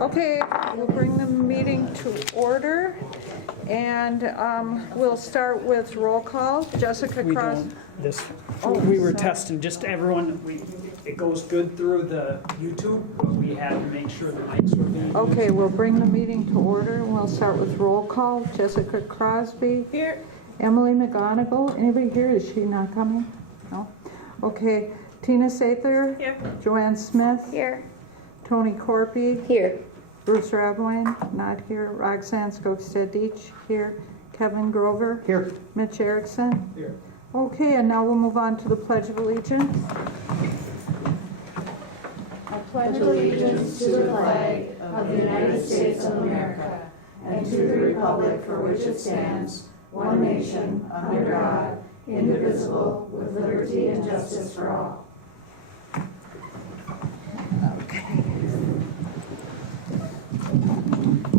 Okay, we'll bring the meeting to order, and we'll start with roll call. Jessica We Cross. don't, this, Oh, we were sorry. testing, just everyone, it goes good through the YouTube, but we had to make sure the mics were being Okay, we'll bring the meeting to order, and we'll start with roll call. Jessica Crosby. Here. Emily McGonigal. Anybody here? Is she not coming? No? Okay. Tina Sather. Here. Joanne Smith. Here. Tony Corpy. Here. Bruce Radwine. Not here. Roxanne Skogstad-Deach. Here. Kevin Grover. Here. Mitch Erickson. Here. Okay, and now we'll move on to the Pledge of Allegiance. I pledge allegiance to the flag of the United States of America and to the republic for which it stands, one nation, under God, indivisible, with liberty and justice for all. Okay.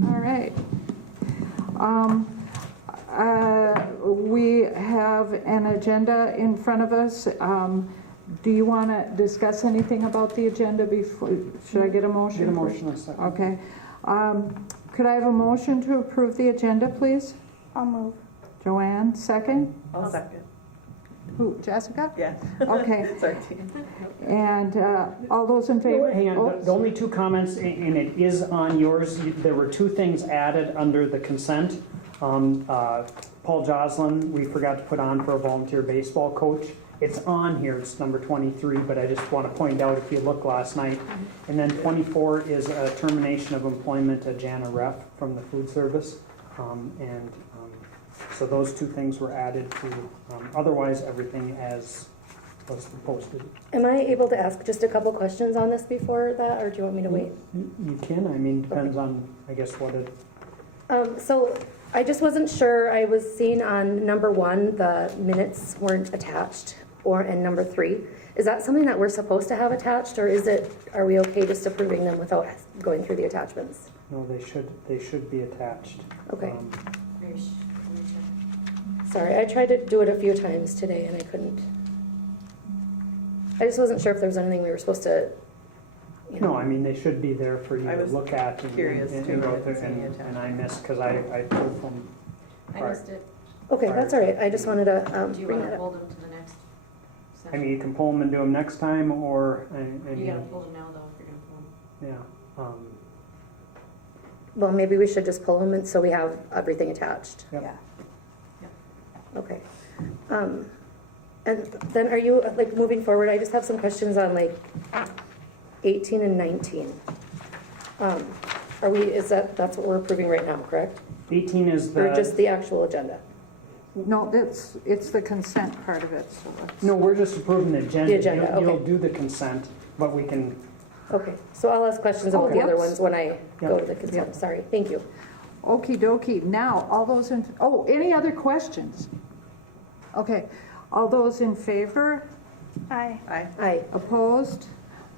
All right. We have an agenda in front of us. Do you want to discuss anything about the agenda before? Should I get a motion? Get a motion in a second. Okay. Could I have a motion to approve the agenda, please? I'll move. Joanne, second? I'll second. Who, Jessica? Yeah. Okay. Sorry. And all those in favor? Hang on, Oh, the only two comments, and it is on yours, there were two things added under the consent. Paul Joslin, we forgot to put on for a volunteer baseball coach. It's on here, it's number 23, but I just want to point out if you look last night. And then 24 is a termination of employment of Jana Ref from the food service. So those two things were added to, otherwise everything as was posted. Am I able to ask just a couple questions on this before that, or do you want me to wait? You can, I mean, depends on, I guess, what it, So I just wasn't sure. I was seeing on number 1, the minutes weren't attached, and number 3. Is that something that we're supposed to have attached, or are we okay just approving them without going through the attachments? no, they should be attached. Okay. Sorry, I tried to do it a few times today and I couldn't. I just wasn't sure if there was anything we were supposed to, No, I mean, they should be there for you I to was look at and curious, and too, go I didn't through, see any and I missed, because I pulled from. I missed it. Okay, that's all right. I just wanted to Do you bring want that to up. hold them to the next I session? mean, you can pull them and do them next time, or, You gotta pull them now, though, if you're gonna pull them. yeah. Well, maybe we should just pull them and so we have everything attached. Yep. Yeah. Okay. And then are you, like, moving forward, I just have some questions on, like, 18 and 19. That's what we're approving right now, correct? 18 is Or just the, the actual agenda? No, it's the consent part of it. So let's- no, we're just approving the agenda. The agenda, You'll okay. do the consent, but we can, Okay, so I'll ask questions about the Okay. other ones when I go Yep. to the consent. Yep. Sorry, thank you. Okie dokie. Now, all those in, any other questions? Okay, all those in favor? Aye. Aye. Opposed?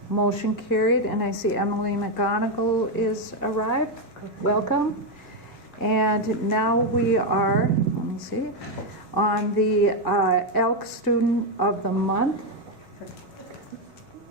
Motion carried, and I see Emily McGonigal is arrived. Welcome. And now we are, let me see, on the Elk Student of the Month.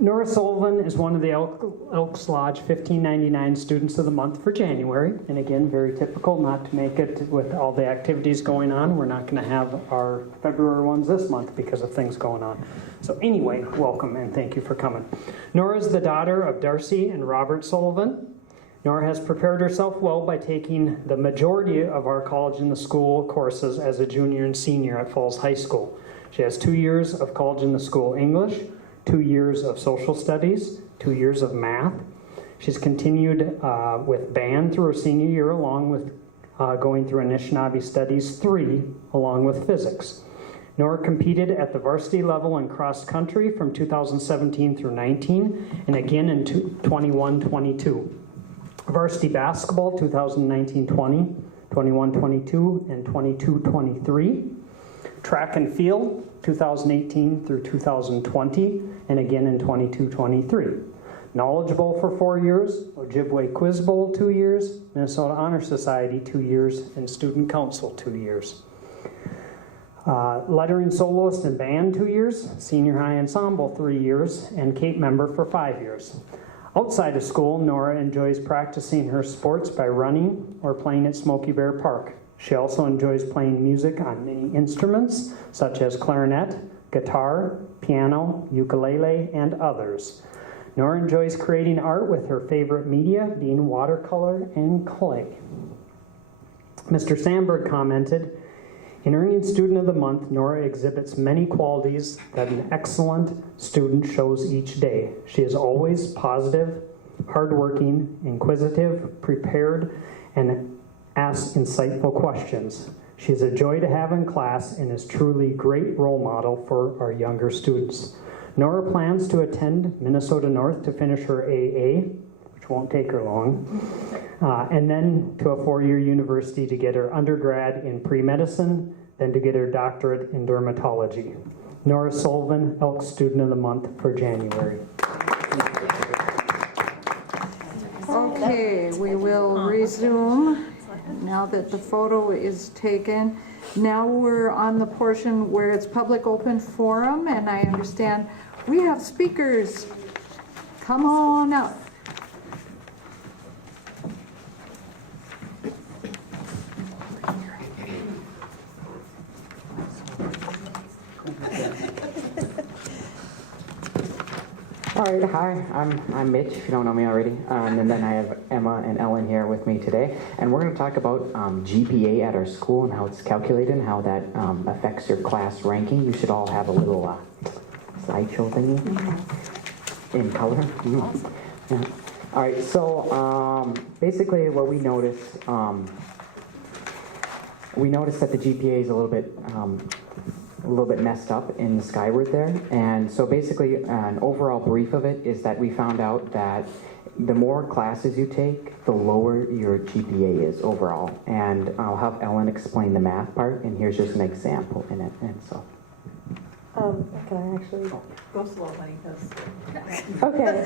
Nora Sullivan is one of the Elks Lodge 1599 Students of the Month for January. And again, very typical not to make it with all the activities going on. We're not going to have our February ones this month because of things going on. So anyway, welcome and thank you for coming. Nora is the daughter of Darcy and Robert Sullivan. Nora has prepared herself well by taking the majority of our college in the school courses as a junior and senior at Falls High School. She has 2 years of college in the school English, 2 years of social studies, 2 years of math. She's continued with band through her senior year, along with going through Anishinaabe Studies 3, along with physics. Nora competed at the varsity level in cross country from 2017 through 19, and again in 21-22. Varsity basketball 2019-20, 21-22, and 22-23. Track and field 2018 through 2020, and again in 22-23. Knowledgeable for 4 years, Ojibwe Quiz Bowl 2 years, Minnesota Honor Society 2 years, and Student Council 2 years. Lettering soloist and band 2 years, Senior High Ensemble 3 years, and Cape member for 5 years. Outside of school, Nora enjoys practicing her sports by running or playing at Smoky Bear Park. She also enjoys playing music on many instruments, such as clarinet, guitar, piano, ukulele, and others. Nora enjoys creating art with her favorite media being watercolor and clay. Mr. Sandberg commented, in earning Student of the Month, Nora exhibits many qualities that an excellent student shows each day. She is always positive, hardworking, inquisitive, prepared, and asks insightful questions. She is a joy to have in class and is truly a great role model for our younger students. Nora plans to attend Minnesota North to finish her AA, which won't take her long, and then to a 4-year university to get her undergrad in pre-medicine, then to get her doctorate in dermatology. Nora Sullivan, Elk Student of the Month for January. Okay, we will resume now that the photo is taken. Now we're on the portion where it's public open forum, and I understand we have speakers. Come on up. All right, hi, I'm Mitch, if you don't know me already, and then I have Emma and Ellen here with me today, and we're going to talk about GPA at our school and how it's calculated and how that affects your class ranking. You should all have a little slideshow thingy in color. Mm-hmm. Yeah. All right, so basically what we noticed that the GPA is a little bit messed up in the skyward there, and so basically an overall brief of it is that we found out that the more classes you take, the lower your GPA is overall, and I'll have Ellen explain the math part, and here's just an example in it. And so can I actually Go slow, honey, because okay.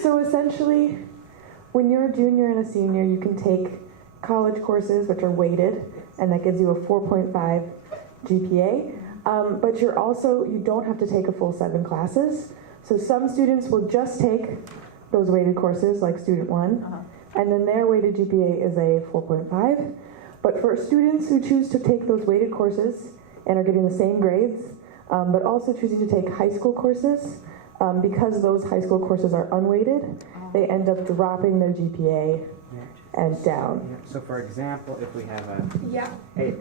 So essentially, when you're a junior and a senior, you can take college courses which are weighted, and that gives you a 4.5 GPA, but you don't have to take a full 7 classes. So some students will just take those weighted courses, like student 1, and then their weighted GPA is a 4.5. But for students who choose to take those weighted courses and are getting the same grades, but also choosing to take high school courses, because those high school courses are unweighted, they end up dropping their GPA and down. so for example, if we have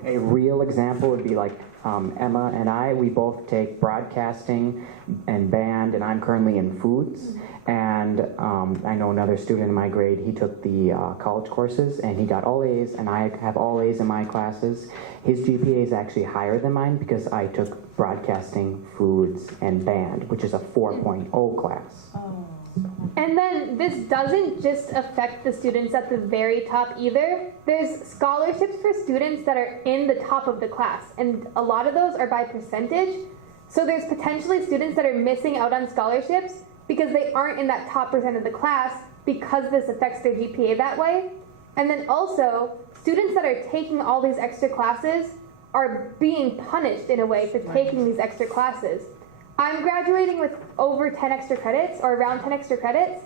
a real example would be like Emma and I, we both take broadcasting and band, and I'm currently in foods, and I know another student in my grade, he took the college courses and he got all A's, and I have all A's in my classes. His GPA is actually higher than mine because I took broadcasting, foods, and band, which is a 4.0 class. And then this doesn't just affect the students at the very top either. There's scholarships for students that are in the top of the class, and a lot of those are by percentage. So there's potentially students that are missing out on scholarships because they aren't in that top percent of the class because this affects their GPA that way. And then also, students that are taking all these extra classes are being punished in a way for taking these extra classes. I'm graduating with over 10 extra credits, or around 10 extra credits,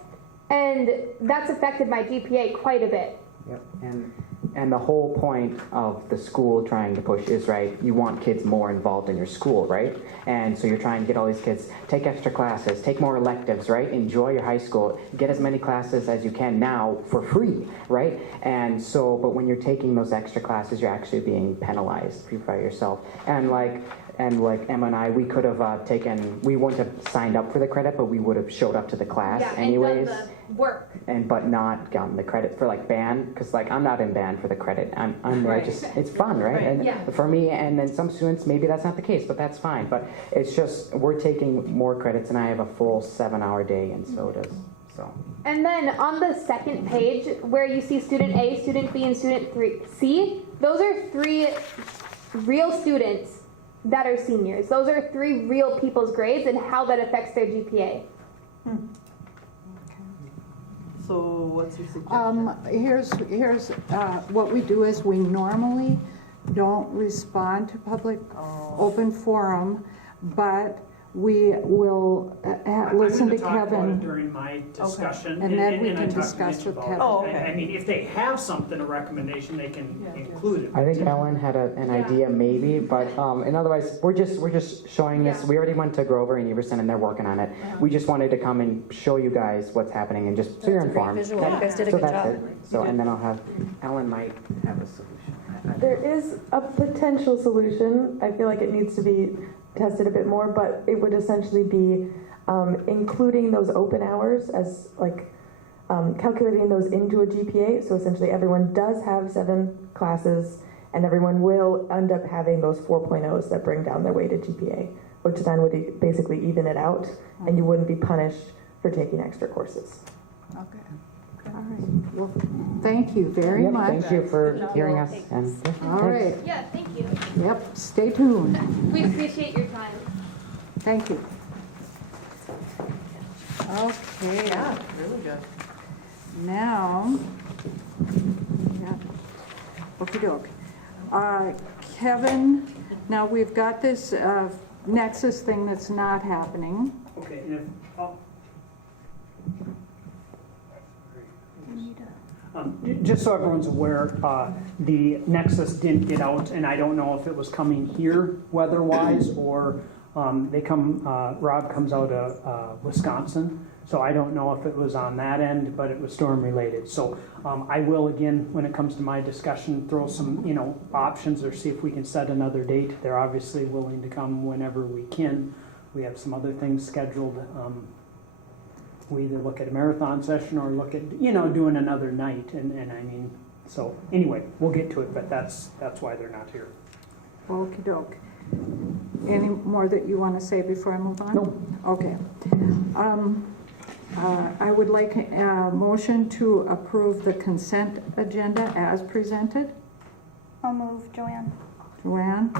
and that's affected my GPA quite a bit. Yep, and the whole point of the school trying to push is, right, you want kids more involved in your school, right? And so you're trying to get all these kids, take extra classes, take more electives, right? Enjoy your high school, get as many classes as you can now for free, right? And so, but when you're taking those extra classes, you're actually being penalized by yourself. And like Emma and I, we could have we wouldn't have signed up for the credit, but we would have showed up to the class anyways. And done the work. But not gotten the credit for like band, because like I'm not in band for the credit. I'm there just, it's fun, right? And for me, and then some students, maybe that's not the case, but that's fine. But it's just, we're taking more credits, and I have a full 7-hour day, and so does. So. And then on the second page, where you see student A, student B, and student C, those are 3 real students that are seniors. Those are 3 real people's grades and how that affects their GPA. So what's your suggestion? Here's what we do is we normally don't respond to public open forum, but we will listen to I'm going to talk about it Kevin. during my discussion. And then we I can talked to discuss Mitch with about Kevin. it. Oh, okay. I mean, if they have something, a recommendation, they can include it. I think Ellen had an idea maybe, but and otherwise we're just showing this. Yeah. We already went to Grover and Everson and they're working on it. We just wanted to come and show you guys what's happening and just so you're That's a great informed. visual. You guys did a So good that's job. it. So and then I'll have Ellen might have a solution. There is a potential solution. I feel like it needs to be tested a bit more, but it would essentially be including those open hours as like calculating those into a GPA. So essentially everyone does have 7 classes and everyone will end up having those 4.0s that bring down their weighted GPA, which then would basically even it out and you wouldn't be punished for taking extra courses. Okay. All right. Well, thank you very Yep, much. Thank you for hearing us. And All right. Yeah, thank you. Yep. Stay tuned. We appreciate your time. Thank you. Okay. Yeah, really good. Now, yeah, okey-doke. Kevin, now we've got this Nexus thing that's not happening. Okay, and if, just so everyone's aware, the Nexus didn't get out, and I don't know if it was coming here weather-wise or Rob comes out of Wisconsin, so I don't know if it was on that end, but it was storm-related. So I will, again, when it comes to my discussion, throw some, options or see if we can set another date. They're obviously willing to come whenever we can. We have some other things scheduled. We either look at a marathon session or look at, doing another night. And I mean, so anyway, we'll get to it, but that's why they're not here. Okey-doke. Any more that you want to say before I move on? No. Okay. I would like a motion to approve the consent agenda as presented. I'll move, Joanne. Joanne,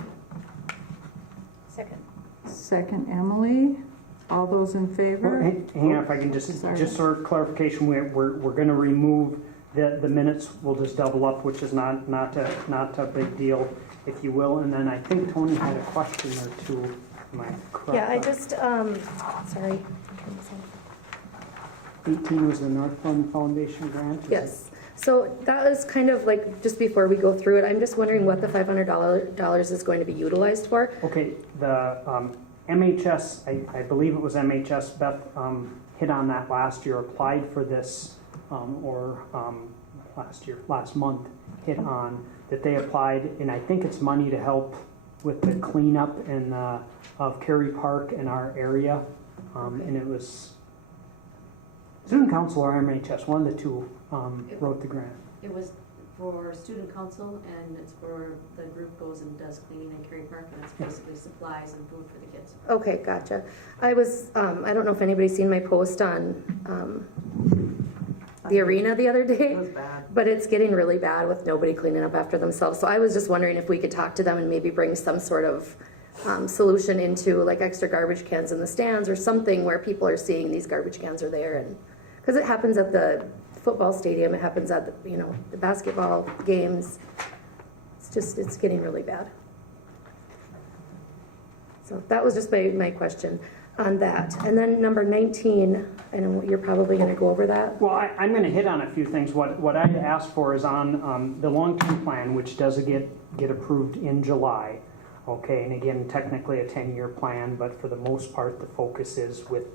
Second. second Emily. All those in favor? Hang on, if I can just sort of clarification, we're going to remove the minutes. We'll just double up, which is not a big deal, if you will. And then I think Tony had a question or two. Am I correct? Yeah, I just, sorry. 18 was the North Fund Foundation grant? is it? Yes. So that was kind of like, just before we go through it, I'm just wondering what the $500 is going to be utilized for. Okay, the MHS, I believe it was MHS, Beth hit on that last year, applied for this, last month, hit on that they applied, and I think it's money to help with the cleanup of Cary Park in our area, and it was Student Council or MHS, one of the two wrote the grant. It was for student council, and it's for, the group goes and does cleaning in Cary Park, and it's basically supplies and food for the kids. Okay, gotcha. I was, I don't know if anybody's seen my post on the arena the other It day, was bad. but it's getting really bad with nobody cleaning up after themselves. So I was just wondering if we could talk to them and maybe bring some sort of solution into like extra garbage cans in the stands or something where people are seeing these garbage cans are there. And because it happens at the football stadium, it happens at the basketball games. It's getting really bad. So that was just my question on that. And then number 19, I know you're probably going to go over that. Well, I'm going to hit on a few things. What I'd asked for is on the long-term plan, which does get approved in July. Okay, and again, technically a 10-year plan, but for the most part, the focus is with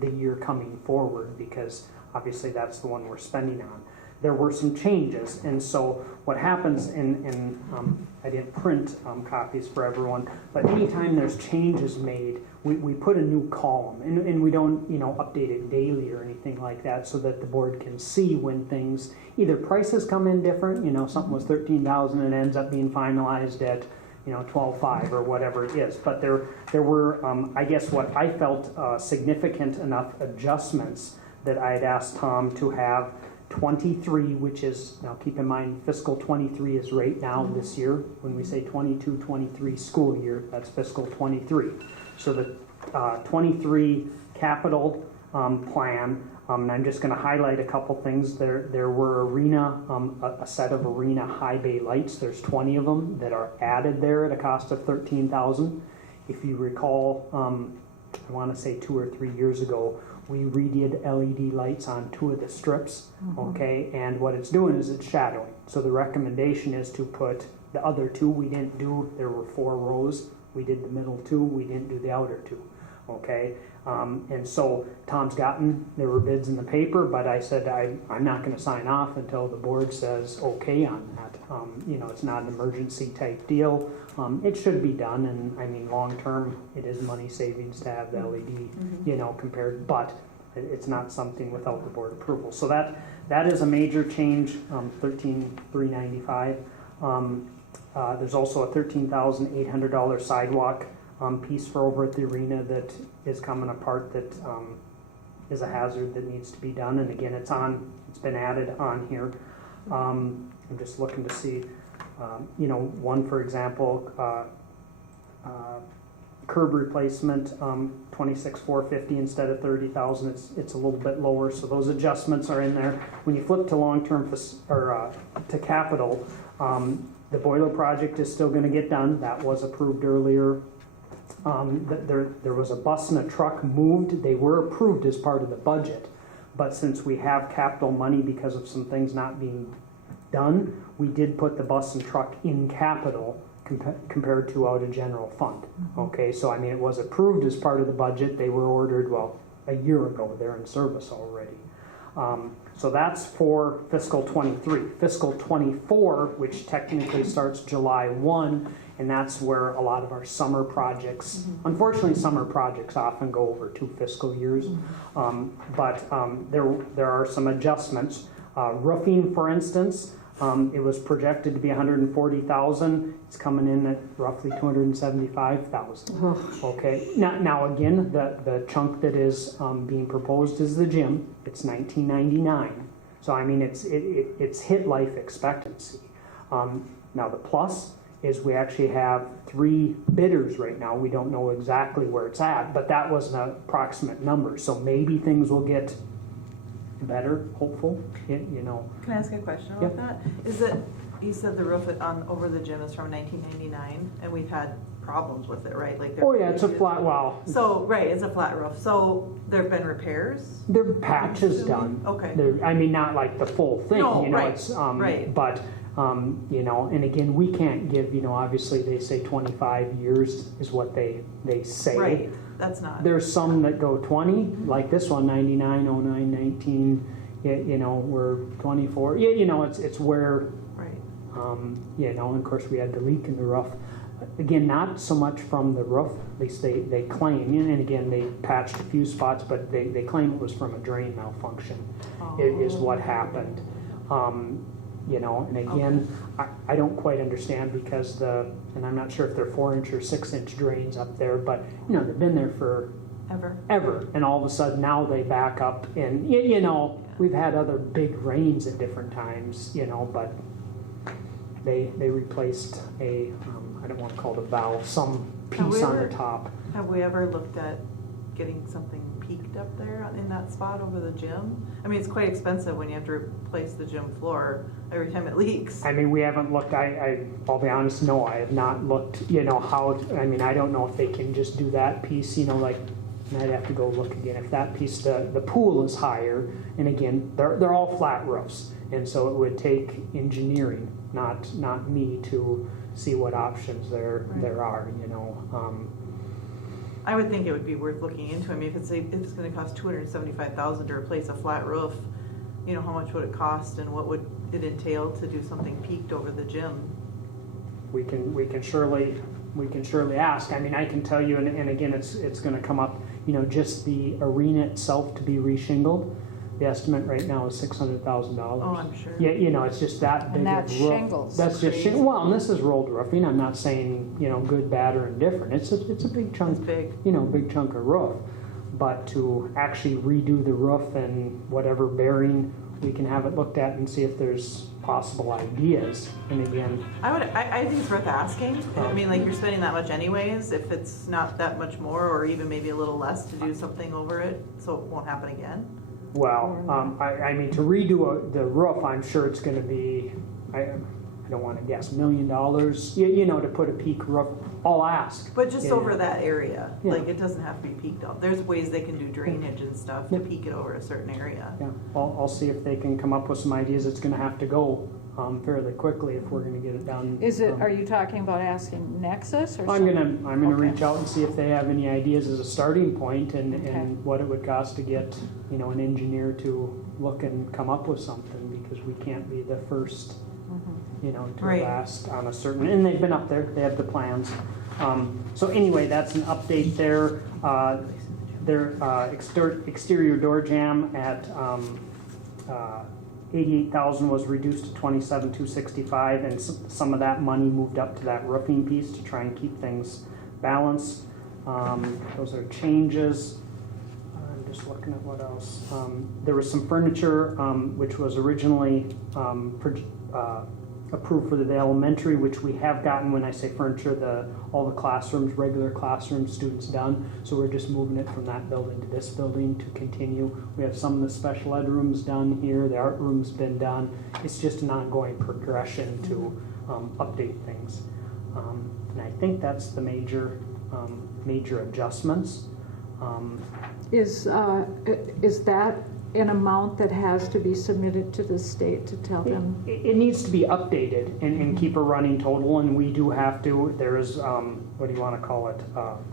the year coming forward because obviously that's the one we're spending on. There were some changes, and so what happens I didn't print copies for everyone, but anytime there's changes made, we put a new column, and we don't update it daily or anything like that, so that the board can see when things, either prices come in different, something was $13,000 and ends up being finalized at $12,500 or whatever it is. But there were, I guess, what I felt significant enough adjustments that I had asked Tom to have 23, which is, now keep in mind, fiscal 23 is right now this year. When we say 22-23 school year, that's fiscal 23. So the 23 capital plan, and I'm just going to highlight a couple things. There were a set of arena high bay lights. There's 20 of them that are added there at a cost of $13,000. If you recall, I want to say 2 or 3 years ago, we redid LED lights on 2 of the strips, okay? And what it's doing is it's shadowing. So the recommendation is to put the other 2 we didn't do. There were 4 rows. We did the middle 2. We didn't do the outer 2, okay? And so Tom's there were bids in the paper, but I said I'm not going to sign off until the board says okay on that. It's not an emergency type deal. It should be done, and I mean, long term, it is money savings to have the LED, compared, but it's not something without the board approval. So that is a major change, $13,395. There's also a $13,800 sidewalk piece for over at the arena that is coming apart that is a hazard that needs to be done. And again, it's been added on here. I'm just looking to see, one, for example, curb replacement, $26,450 instead of $30,000. It's a little bit lower, so those adjustments are in there. When you flip to long-term to capital, the boiler project is still going to get done. That was approved earlier. There was a bus and a truck moved. They were approved as part of the budget, but since we have capital money because of some things not being done, we did put the bus and truck in capital compared to out of general fund. Okay, so I mean, it was approved as part of the budget. They were ordered, a year ago. They're in service already. So that's for fiscal 23. Fiscal 24, which technically starts July 1, and that's where a lot of our summer projects, unfortunately summer projects often go over 2 fiscal years, but there are some adjustments. Roofing, for instance, it was projected to be $140,000. It's coming in at roughly $275,000. Okay. Now again, the chunk that is being proposed is the gym. It's $1999. So I mean, it's hit life expectancy. Now the plus is we actually have 3 bidders right now. We don't know exactly where it's at, but that was an approximate number. So maybe things will get better, hopeful, Can I ask a question about that? Is it, you said the roof over the gym is from 1999, and we've had problems with it, right? Like it's a flat, So, right, it's a flat roof. So there have been repairs? there are patches done. Okay. I mean, not like the full thing, No, right, it's, right. but, and again, we can't give, obviously they say 25 years is what they say. Right, that's not. There's some that go 20, like this one, 99, 09, 19, we're 24. It's where, Right. and of course we had the leak in the roof. Again, not so much from the roof, at least they claim, and again, they patched a few spots, but they claim it was from a drain malfunction, is what happened. And again, I don't quite understand because and I'm not sure if they're 4-inch or 6-inch drains up there, but they've been there for ever, and all of a sudden now they back up, and we've had other big rains at different times, but they replaced I don't want to call it a valve, some piece on the top. Have we ever looked at getting something peaked up there in that spot over the gym? I mean, it's quite expensive when you have to replace the gym floor every time it leaks. I mean, we haven't looked, I'll be honest, no, I have not looked, how, I don't know if they can just do that piece, and I'd have to go look again. If that piece, the pool is higher, and again, they're all flat roofs, and so it would take engineering, not me, to see what options there are, I would think it would be worth looking into. I mean, if it's going to cost $275,000 to replace a flat roof, how much would it cost, and what would it entail to do something peaked over the gym? We can surely ask. I mean, I can tell you, and again, it's going to come up. Just the arena itself to be reshingled. The estimate right now is $600,000. Oh, I'm sure. Yeah, it's just that big And that's of roof. shingles. That's just shingles. Well, and this is rolled roofing. I'm not saying good, bad, or indifferent. It's a big chunk. It's big. Big chunk of roof. But to actually redo the roof and whatever bearing, we can have it looked at and see if there's possible ideas. And again, I think it's worth asking. I mean, like, you're spending that much anyways. If it's not that much more, or even maybe a little less, to do something over it so it won't happen again. well, I mean, to redo the roof, I'm sure it's going to be. I don't want to guess, $1 million, you know, to put a peak roof. I'll ask. But just Yeah, over yeah. that area, Yeah. like it doesn't have to be peaked out. There's ways they can do drainage and stuff to Yeah. peak it over a certain area. Yeah, I'll see if they can come up with some ideas. It's going to have to go fairly quickly if we're going to get it done. Is it, are you talking about asking Nexus or I'm something? gonna Okay. reach out and see if they have any ideas as a starting point and, Okay. and what it would cost to get, you know, an engineer to look and come up with something, because we can't be the first, you know, to Right. last on a certain, and they've been up there, they have the plans. So anyway, that's an update there. Their exterior door jamb at 88,000 was reduced to 27,265, and some of that money moved up to that roofing piece to try and keep things balanced. Those are changes. I'm just looking at what else. There was some furniture which was originally approved for the elementary, which we have gotten. When I say furniture, all the classrooms, regular classroom students done. So we're just moving it from that building to this building to continue. We have some of the special ed rooms done here. The art room's been done. It's just an ongoing progression to update things. And I think that's the major adjustments. Is that an amount that has to be submitted to the state to tell them? It needs to be updated and keep a running total, and we do have to. There is, what do you want to call it,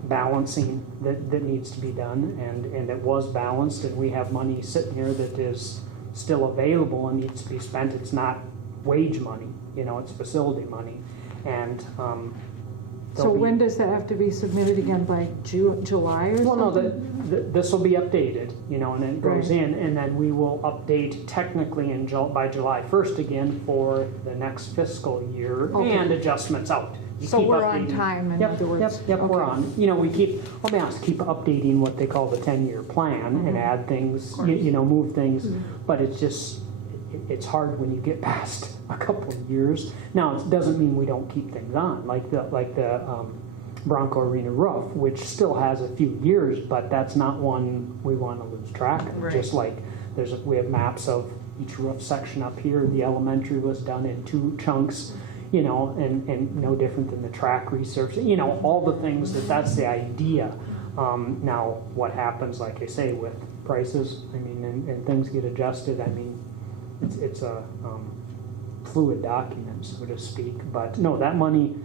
balancing that needs to be done, and it was balanced, and we have money sitting here that is still available and needs to be spent. It's not wage money, you know, it's facility money. And So when does that have to be submitted again, by July or well, something? no, this will be updated, you know, and then it goes Right. in, and then we will update technically by July 1st again for the next fiscal year, Okay. and adjustments out. You So keep we're on updating. time, in Yep, other words? Yep, we're Okay. on. You know, I'll be honest, keep updating what they call the 10-year plan and add things, you know, move things, but it's just, it's hard when you get past a couple of years. Now, it doesn't mean we don't keep things on, like the Bronco Arena roof, which still has a few years, but that's not one we want to lose track of. Right. Just like we have maps of each roof section up here. The elementary was done in 2 chunks, you know, and no different than the track research. You know, all the things that's the idea. Now, what happens, like I say, with prices, I mean, and things get adjusted, I mean, it's a fluid document, so to speak. But no, that money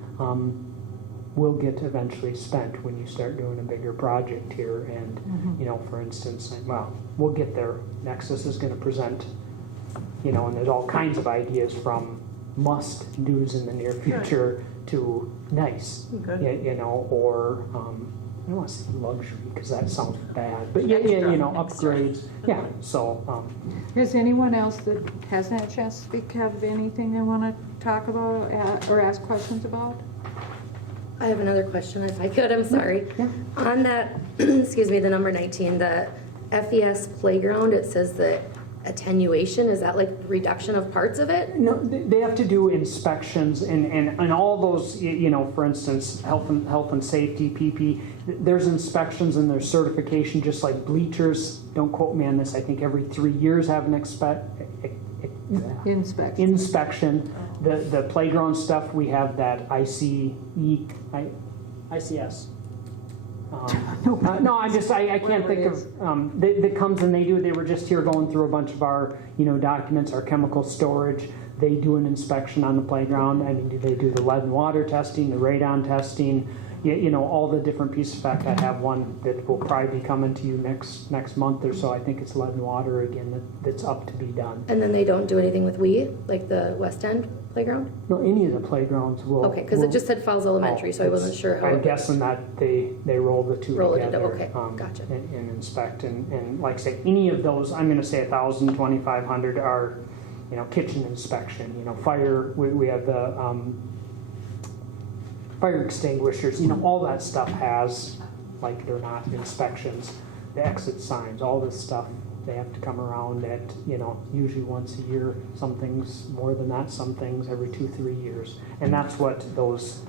will get eventually spent when you start doing a bigger project here. And, you know, for instance, well, we'll get there. Nexus is going to present, you know, and there's all kinds of ideas from must-dos in the near future to nice, Good. you know, or I don't want to say luxury because that sounds bad, but yeah, you know, upgrades. Yeah, so. Is anyone else that hasn't had a chance to speak have anything they want to talk about or ask questions about? I have another question if I could, I'm sorry. Yeah. On that, excuse me, the number 19, the FES playground, it says the attenuation, is that like reduction of parts of it? No, they have to do inspections and all those, you know, for instance, health and safety, PP, there's inspections and there's certification, just like bleachers. Don't quote me on this. I think every 3 years have an inspection. The playground stuff, we have that ICS. No, I can't think of, that comes and they were just here going through a bunch of our, you know, documents, our chemical storage. They do an inspection on the playground. I mean, they do the lead and water testing, the radon testing, you know, all the different pieces. In fact, I have one that will probably be coming to you next month or so. I think it's lead and water again that's up to be done. And then they don't do anything with like the West End playground? No, any of the playgrounds will. Okay, because it just said Falls Elementary, so I wasn't sure how. I'm guessing that they roll the two Roll it together. into- okay, gotcha. And inspect, and like I say, any of those, I'm gonna say 1,000, 2,500 are, you know, kitchen inspection, you know, fire, we have the fire extinguishers, you know, all that stuff has, like it or not, inspections, the exit signs, all this stuff. They have to come around at, you know, usually once a year, some things more than that, some things every 2-3 years. And that's what those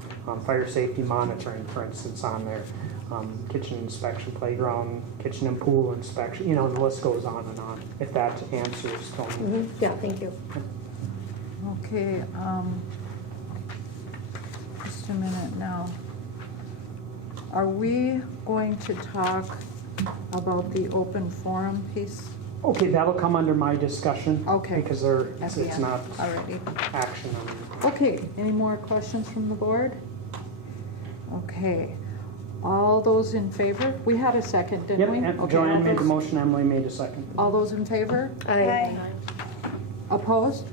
fire safety monitoring, for instance, on there, kitchen inspection, playground, kitchen and pool inspection, you know, and the list goes on and on, if that answers Tony. Yeah, thank you. Okay, just a minute now. Are we going to talk about the open forum piece? Okay, that'll come under my discussion. Okay. Because At the it's end. not Alrighty. action on it. Okay, any more questions from the board? Okay, all those in favor? We had a second, didn't Yep, we? and Okay, Joanne all made the those- motion, Emily made a second. All those in favor? Aye. Opposed?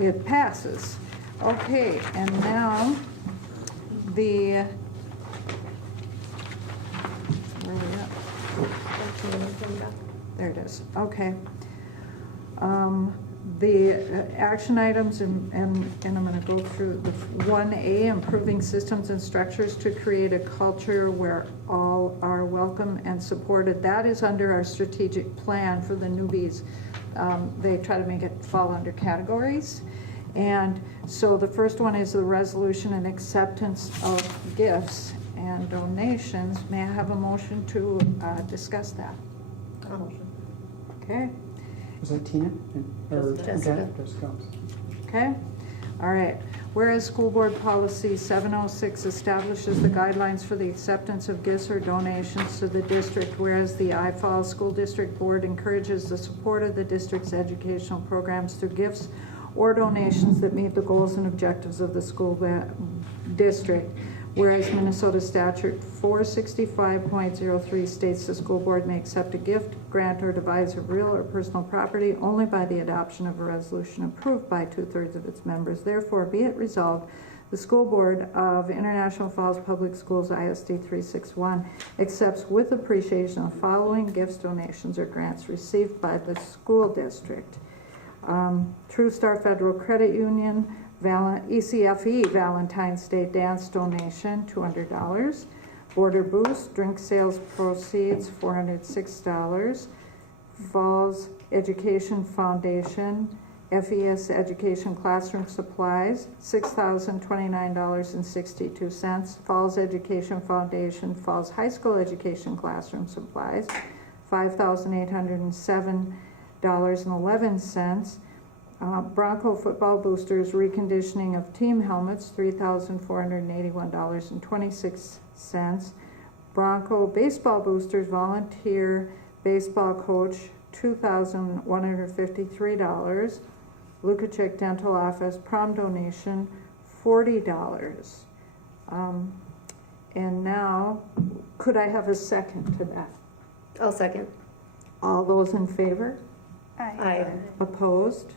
It passes. Okay, and now the, where are we at? There it is, okay. The action items, and I'm gonna go through the 1A, improving systems and structures to create a culture where all are welcome and supported. That is under our strategic plan for the newbies. They try to make it fall under categories. And so the first one is the resolution and acceptance of gifts and donations. May I have a motion to discuss that? Okay. Was that Tina? Or Jessica. Jessica. Okay, all right. Whereas School Board Policy 706 establishes the guidelines for the acceptance of gifts or donations to the district, whereas the I Falls School District Board encourages the support of the district's educational programs through gifts or donations that meet the goals and objectives of the school district. Whereas Minnesota Statute 465.03 states the school board may accept a gift, grant, or devise of real or personal property only by the adoption of a resolution approved by 2/3 of its members. Therefore, be it resolved, the School Board of International Falls Public Schools, ISD 361, accepts with appreciation the following gifts, donations, or grants received by the school district. True Star Federal Credit Union, ECFE Valentine's Day Dance donation, $200. Border Boost, drink sales proceeds, $406. Falls Education Foundation, FES Education Classroom Supplies, $6,029.62. Falls Education Foundation, Falls High School Education Classroom Supplies, $5,807.11. Bronco Football Boosters reconditioning of team helmets, $3,481.26. Bronco Baseball Boosters volunteer baseball coach, $2,153. Lukacek Dental Office prom donation, $40. And now, could I have a second to that? I'll second. All those in favor? Aye. Opposed?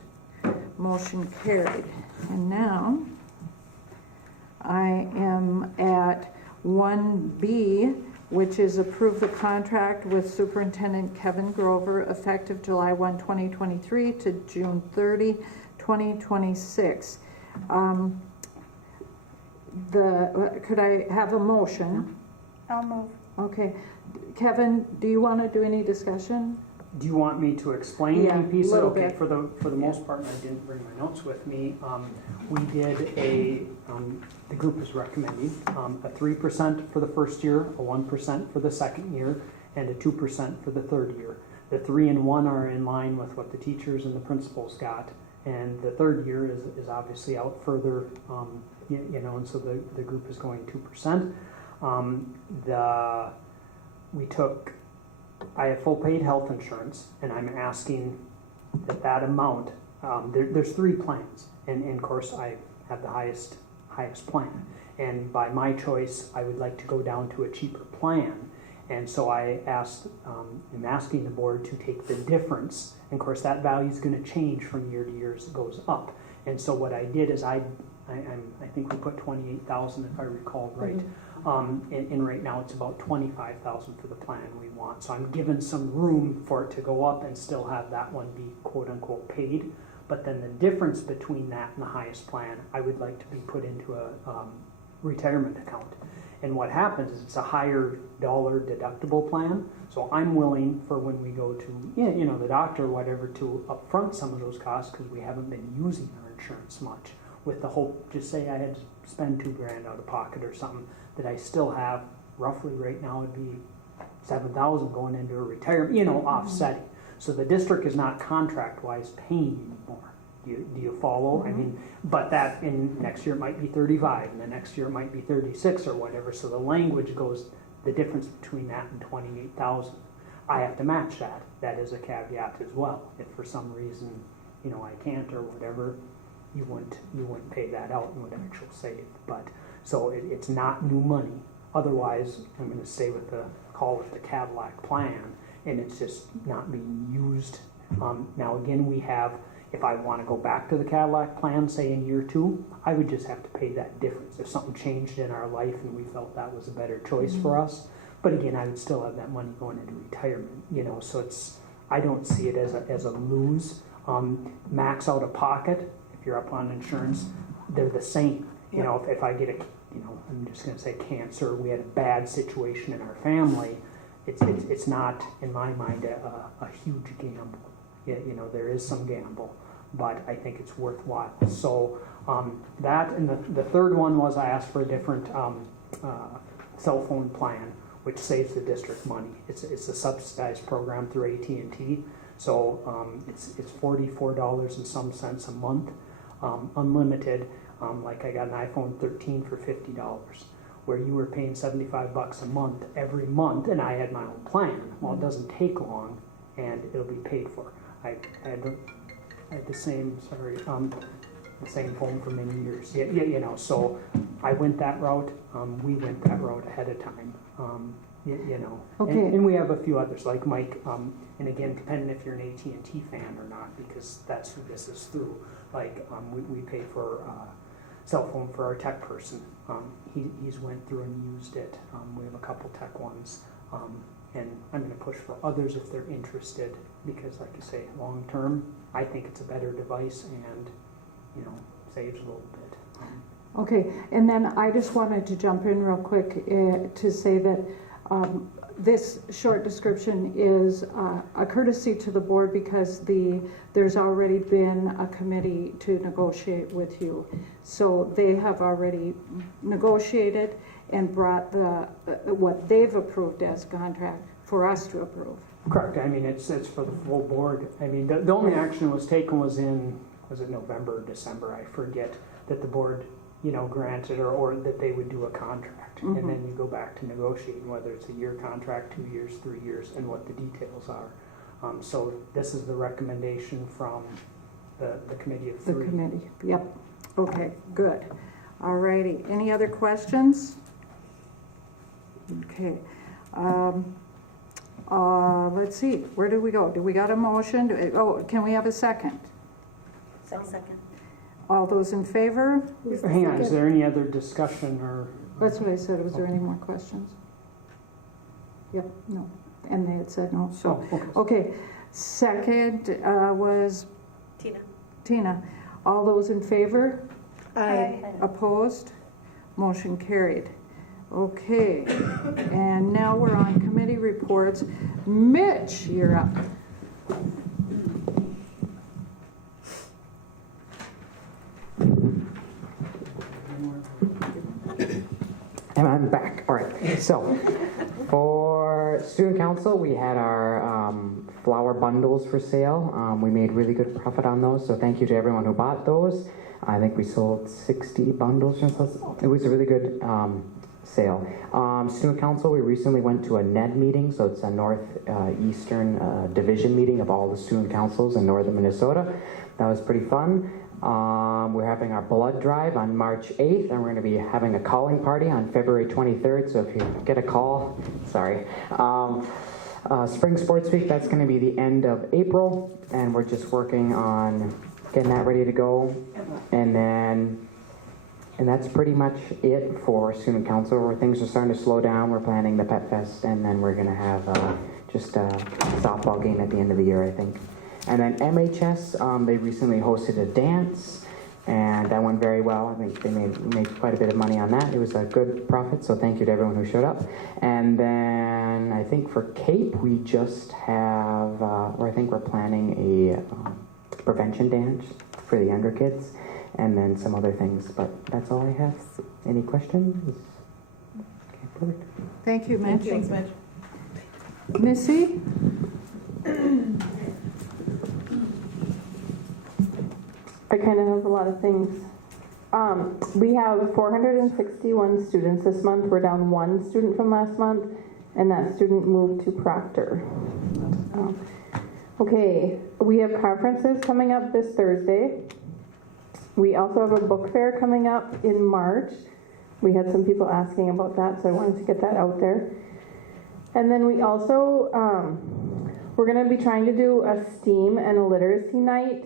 Motion carried. And now, I am at 1B, which is approve the contract with Superintendent Kevin Grover effective July 1, 2023 to June 30, 2026. Could I have a motion? I'll move. Okay. Kevin, do you want to do any discussion? Do you want me to explain Yeah, any piece? little Okay, bit. for the most part, and I didn't bring my notes with me. We did the group is recommending a 3% for the first year, a 1% for the second year, and a 2% for the third year. The 3 and 1 are in line with what the teachers and the principals got, and the third year is obviously out further, and so the group is going 2%. I have full paid health insurance, and I'm asking that amount, there's 3 plans, and of course I have the highest plan. And by my choice, I would like to go down to a cheaper plan. And so I'm asking the board to take the difference. And of course, that value is going to change from year to year as it goes up. And so what I did is I think we put 28,000 if I recall right. And right now it's about 25,000 for the plan we want. So I'm given some room for it to go up and still have that one be quote unquote paid. But then the difference between that and the highest plan, I would like to be put into a retirement account. And what happens is it's a higher dollar deductible plan. So I'm willing for when we go to, the doctor or whatever, to upfront some of those costs because we haven't been using our insurance much. With the hope, just say I had to spend $2,000 out of pocket or something, that I still have roughly right now would be $7,000 going into a retirement, offsetting. So the district is not contract-wise paying me more. Do you follow? I mean, but that in next year it might be 35, and the next year it might be 36 or whatever. So the language goes, the difference between that and 28,000. I have to match that. That is a caveat as well. If for some reason, you know, I can't or whatever, you wouldn't pay that out and would actually save. But so it's not new money. Otherwise, I'm going to stay with call it the Cadillac plan, and it's just not being used. Now again, we have, if I want to go back to the Cadillac plan, say in year 2, I would just have to pay that difference. If something changed in our life and we felt that was a better choice for us, but again, I would still have that money going into retirement, you know, so I don't see it as a lose. Max out of pocket, if you're up on insurance, they're the same. You know, if I get I'm just going to say cancer, we had a bad situation in our family, it's not, in my mind, a huge gamble. You know, there is some gamble, but I think it's worthwhile. So that, and the third one was I asked for a different cell phone plan, which saves the district money. It's a subsidized program through AT&T, so it's $44 and some cents a month, unlimited. Like I got an iPhone 13 for $50, where you were paying $75 a month every month, and I had my own plan. Well, it doesn't take long, and it'll be paid for. I had the same phone for many years. Yeah, you know. So I went that route. We went that route ahead of time. You know. Okay. And we have a few others like Mike. And again, depending if you're an AT&T fan or not, because that's who this is through. Like we pay for cell phone for our tech person. He's went through and used it. We have a couple tech ones. And I'm going to push for others if they're interested, because like I say, long term, I think it's a better device and, you know, saves a little bit. Okay, and then I just wanted to jump in real quick to say that this short description is a courtesy to the board because there's already been a committee to negotiate with you. So they have already negotiated and brought what they've approved as a contract for us to approve. Correct. I mean, it's for the full board. I mean, the only action was taken was it November or December? I forget, that the board, you know, granted or that they would do a contract. And then you go back to negotiating whether it's a year contract, 2 years, 3 years, and what the details are. So this is the recommendation from the committee of 3. The committee, yep. Okay, good. All righty. Any other questions? Okay. Let's see. Where do we go? Do we got a motion? Can we have a second? Second. All those in favor? Hang on, is there any other discussion or? That's what I said. Was there any more questions? Yep, no. And they had said no, so. Okay. Second was Tina. All those in favor? Aye. Opposed? Motion carried. Okay, and now we're on committee reports. Mitch, you're up. And I'm back. All right. So, for student council, we had our flower bundles for sale. We made really good profit on those, so thank you to everyone who bought those. I think we sold 60 bundles. It was a really good sale. Student council, we recently went to a NED meeting, so it's a Northeastern Division meeting of all the student councils in northern Minnesota. That was pretty fun. We're having our blood drive on March 8th, and we're going to be having a calling party on February 23rd, so if you get a call, sorry. Spring Sports Week, that's going to be the end of April, and we're just working on getting that ready to go. And that's pretty much it for student council, where things are starting to slow down. We're planning the Pet Fest, and then we're going to have just a softball game at the end of the year, I think. And then MHS, they recently hosted a dance, and that went very well. I think they made quite a bit of money on that. It was a good profit, so thank you to everyone who showed up. And then I think for CAPE, we just have, or I think we're planning a prevention dance for the younger kids, and then some other things, but that's all I have. Any questions? Okay, perfect. Thank you, Mitch. Thanks, Mitch. Missy? I kind of have a lot of things. We have 461 students this month. We're down one student from last month, and that student moved to Proctor. Okay, we have conferences coming up this Thursday. We also have a book fair coming up in March. We had some people asking about that, so I wanted to get that out there. And then we also, we're going to be trying to do a STEAM and a literacy night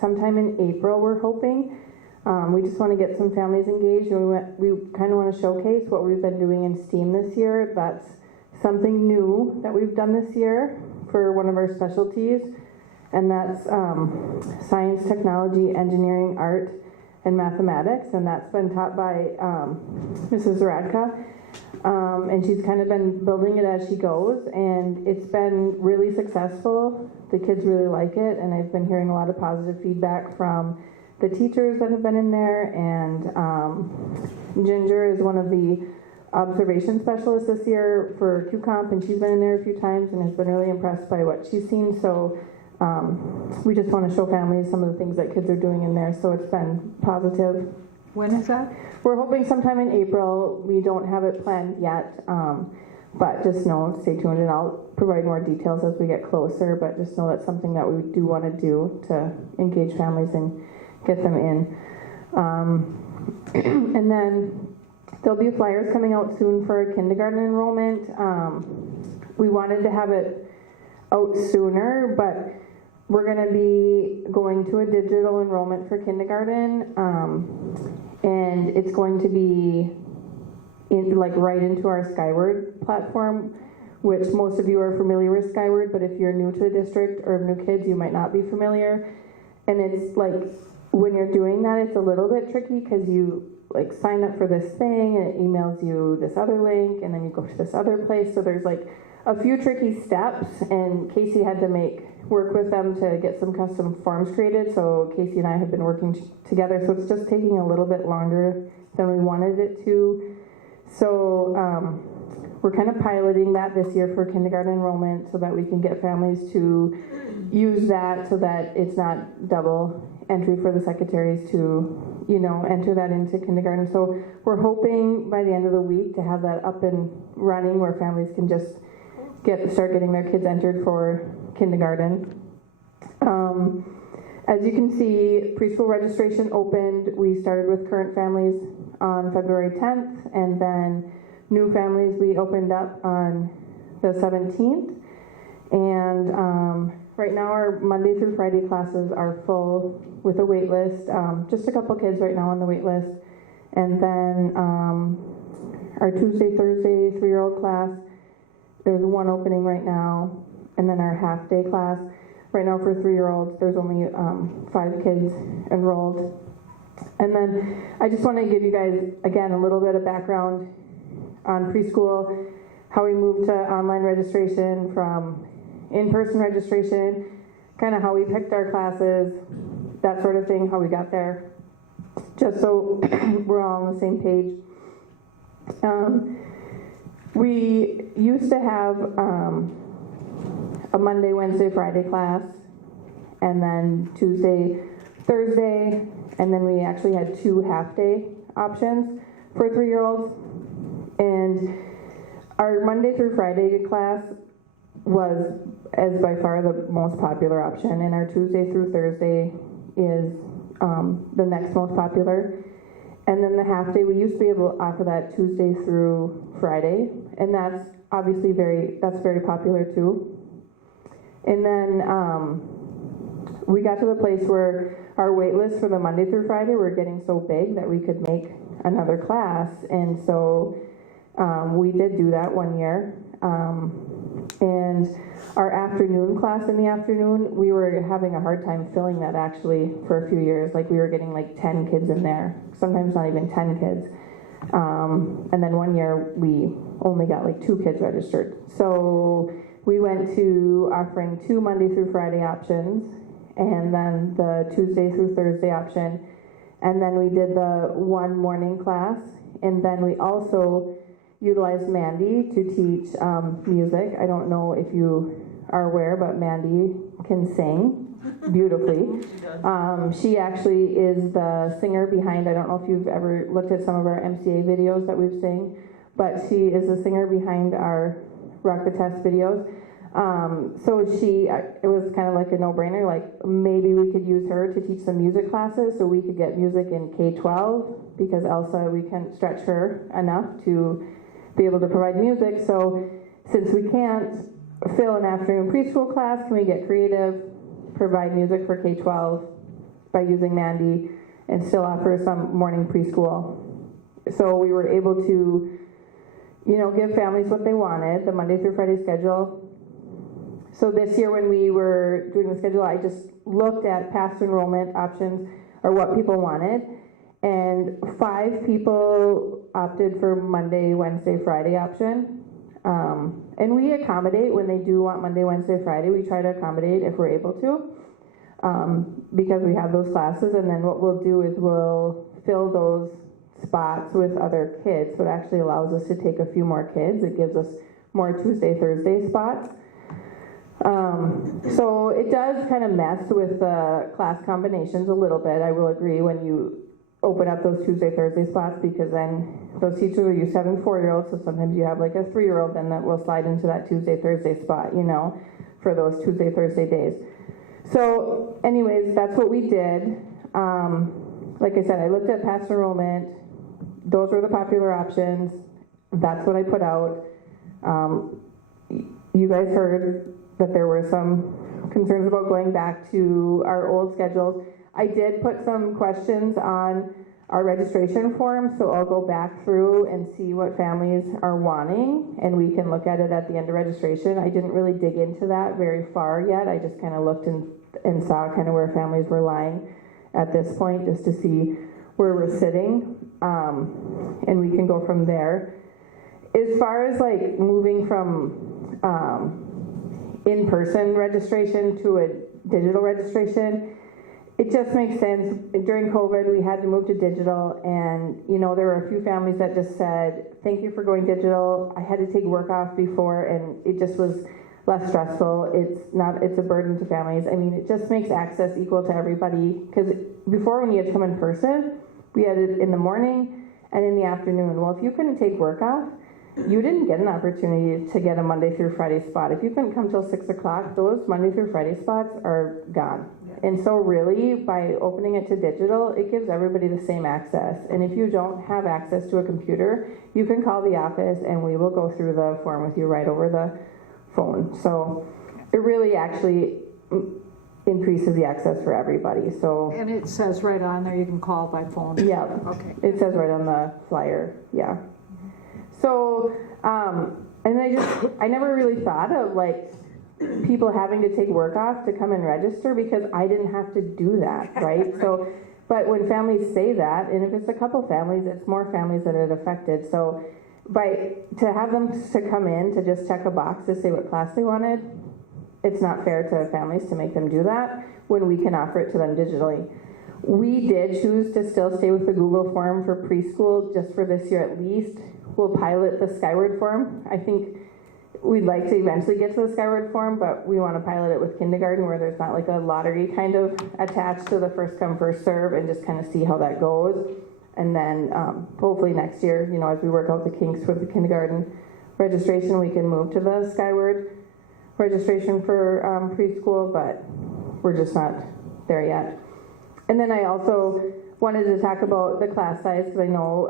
sometime in April, we're hoping. We just want to get some families engaged, and we kind of want to showcase what we've been doing in STEAM this year. That's something new that we've done this year for one of our specialties, and that's science, technology, engineering, art, and mathematics, and that's been taught by Mrs. Radka, and she's kind of been building it as she goes, and it's been really successful. The kids really like it, and I've been hearing a lot of positive feedback from the teachers that have been in there, and Ginger is one of the observation specialists this year for QComp, and she's been in there a few times and has been really impressed by what she's seen. So we just want to show families some of the things that kids are doing in there, so it's been positive. When is that? We're hoping sometime in April. We don't have it planned yet, but just know, stay tuned, and I'll provide more details as we get closer, but just know that's something that we do want to do to engage families and get them in. And then there'll be flyers coming out soon for kindergarten enrollment. We wanted to have it out sooner, but we're going to be going to a digital enrollment for kindergarten, and it's going to be right into our Skyward platform, which most of you are familiar with Skyward, but if you're new to the district or new kids, you might not be familiar. And it's like, when you're doing that, it's a little bit tricky because you sign up for this thing and it emails you this other link, and then you go to this other place. So there's a few tricky steps, and Casey had to work with them to get some custom forms created. So Casey and I have been working together, so it's just taking a little bit longer than we wanted it to. So we're kind of piloting that this year for kindergarten enrollment so that we can get families to use that so that it's not double entry for the secretaries to, enter that into kindergarten. So we're hoping by the end of the week to have that up and running where families can just start getting their kids entered for kindergarten. As you can see, preschool registration opened. We started with current families on February 10th, and then new families we opened up on the 17th. And right now our Monday through Friday classes are full with a wait list. Just a couple kids right now on the wait list. And then our Tuesday, Thursday 3-year-old class, there's one opening right now. And then our half-day class, right now for 3-year-olds, there's only 5 kids enrolled. And then I just want to give you guys, again, a little bit of background on preschool, how we moved to online registration from in-person registration, kind of how we picked our classes, that sort of thing, how we got there, just so we're all on the same page. We used to have a Monday, Wednesday, Friday class, and then Tuesday, Thursday, and then we actually had 2 half-day options for 3-year-olds. And our Monday through Friday class was by far the most popular option, and our Tuesday through Thursday is the next most popular. And then the half day, we used to be able to offer that Tuesday through Friday, and that's obviously very popular too. And then we got to the place where our wait list for the Monday through Friday were getting so big that we could make another class, and so we did do that one year. And our afternoon class in the afternoon, we were having a hard time filling that actually for a few years. We were getting 10 kids in there, sometimes not even 10 kids. And then one year we only got 2 kids registered. So we went to offering 2 Monday through Friday options, and then the Tuesday through Thursday option. And then we did the 1 morning class, and then we also utilized Mandy to teach music. I don't know if you are aware, but Mandy can sing. beautifully. She does. She actually is the singer behind, I don't know if you've ever looked at some of our MCA videos that we've sang, but she is the singer behind our Rock the Test videos. So it was kind of like a no-brainer, like maybe we could use her to teach some music classes so we could get music in K-12, because Elsa, we can't stretch her enough to be able to provide music. So since we can't fill an afternoon preschool class, can we get creative, provide music for K-12 by using Mandy, and still offer some morning preschool? So we were able to, give families what they wanted, the Monday through Friday schedule. So this year when we were doing the schedule, I just looked at past enrollment options or what people wanted, and 5 people opted for Monday, Wednesday, Friday option. And we accommodate when they do want Monday, Wednesday, Friday. We try to accommodate if we're able to, because we have those classes. And then what we'll do is we'll fill those spots with other kids. So it actually allows us to take a few more kids. It gives us more Tuesday, Thursday spots. So it does kind of mess with the class combinations a little bit. I will agree when you open up those Tuesday, Thursday spots, because then those teachers are used to having 4-year-olds, so sometimes you have like a 3-year-old then that will slide into that Tuesday, Thursday spot, for those Tuesday, Thursday days. So anyways, that's what we did. Like I said, I looked at past enrollment. Those were the popular options. That's what I put out. You guys heard that there were some concerns about going back to our old schedules. I did put some questions on our registration form, so I'll go back through and see what families are wanting, and we can look at it at the end of registration. I didn't really dig into that very far yet. I just kind of looked and saw kind of where families were lying at this point, just to see where we're sitting, and we can go from there. As far as like moving from in-person registration to a digital registration, it just makes sense. During COVID, we had to move to digital, and there were a few families that just said, thank you for going digital. I had to take work off before, and it just was less stressful. It's a burden to families. I mean, it just makes access equal to everybody, because before, when you had to come in person, we had it in the morning and in the afternoon. Well, if you couldn't take work off, you didn't get an opportunity to get a Monday through Friday spot. If you couldn't come till 6 o'clock, those Monday through Friday spots are gone. And so really, by opening it to digital, it gives everybody the same access. And if you don't have access to a computer, you can call the office and we will go through the form with you right over the phone. So it really actually increases the access for everybody. So, And it says right on there you can call by phone. yeah, Okay. it says right on the flyer, yeah. So, and I never really thought of like people having to take work off to come and register, because I didn't have to do that, right? So, but when families say that, and if it's a couple families, it's more families that it affected. So to have them to come in to just check a box to say what class they wanted, it's not fair to families to make them do that when we can offer it to them digitally. We did choose to still stay with the Google form for preschool just for this year at least. We'll pilot the Skyward form. I think we'd like to eventually get to the Skyward form, but we want to pilot it with kindergarten, where there's not like a lottery kind of attached to the first come, first serve, and just kind of see how that goes. And then hopefully next year, as we work out the kinks with the kindergarten registration, we can move to the Skyward registration for preschool, but we're just not there yet. And then I also wanted to talk about the class size, because I know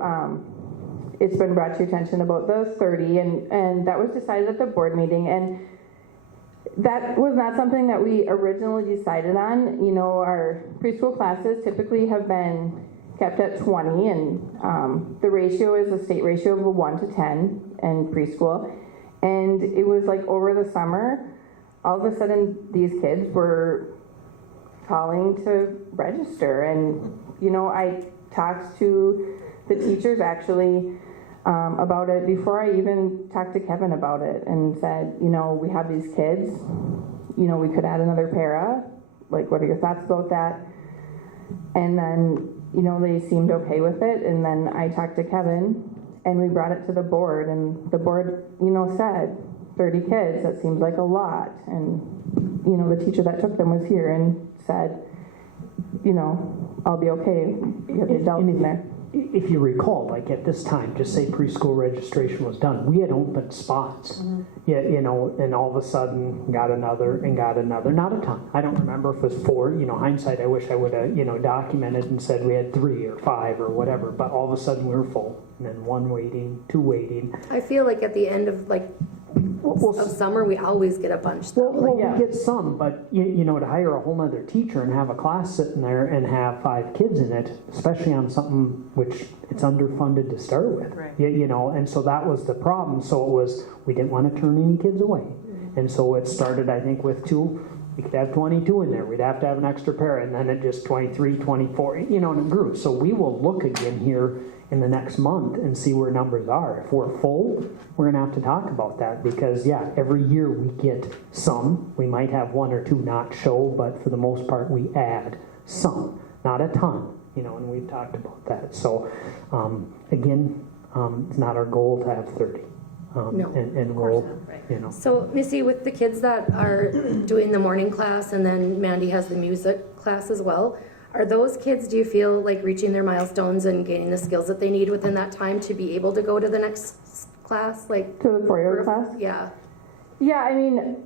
it's been brought to your attention about the 30, and that was decided at the board meeting, and that was not something that we originally decided on. Our preschool classes typically have been kept at 20, and the ratio is a state ratio of 1 to 10 in preschool. And it was like over the summer, all of a sudden these kids were calling to register, and I talked to the teachers actually about it before I even talked to Kevin about it, and said, we have these kids, we could add another para, like what are your thoughts about that? And then they seemed okay with it, and then I talked to Kevin and we brought it to the board, and the board said 30 kids, that seems like a lot. And you know, the teacher that took them was here and said, you know, I'll be okay. You have the adults in there. If you recall, like at this time, just say preschool registration was done, we had open spots. Yeah, you know, and all of a sudden got another, not a ton. I don't remember if it was 4, you know, hindsight, I wish I would have, you know, documented and said we had 3 or 5 or whatever, but all of a sudden we were full, and then 1 waiting, 2 waiting. I feel like at the end of of summer, we always get a bunch. Well, we get some, but you know, to hire a whole nother teacher and have a class sitting there and have 5 kids in it, especially on something which it's underfunded to start with, Right. you know, and so that was the problem. So it was, we didn't want to turn any kids away. And so it started, I think, with 2. We could have 22 in there. We'd have to have an extra pair, and then it just 23, 24, you know, and it grew. So we will look again here in the next month and see where numbers are. If we're full, we're going to have to talk about that because, yeah, every year we get some. We might have 1 or 2 not show, but for the most part we add some, not a ton, you know, and we've talked about that. So, again, it's not our goal to have 30. No, and we'll, you know. So, Missy, with the kids that are doing the morning class and then Mandy has the music class as well, are those kids, do you feel like reaching their milestones and gaining the skills that they need within that time to be able to go to the next class? Like To the 4-year-old class? Yeah. Yeah, I mean,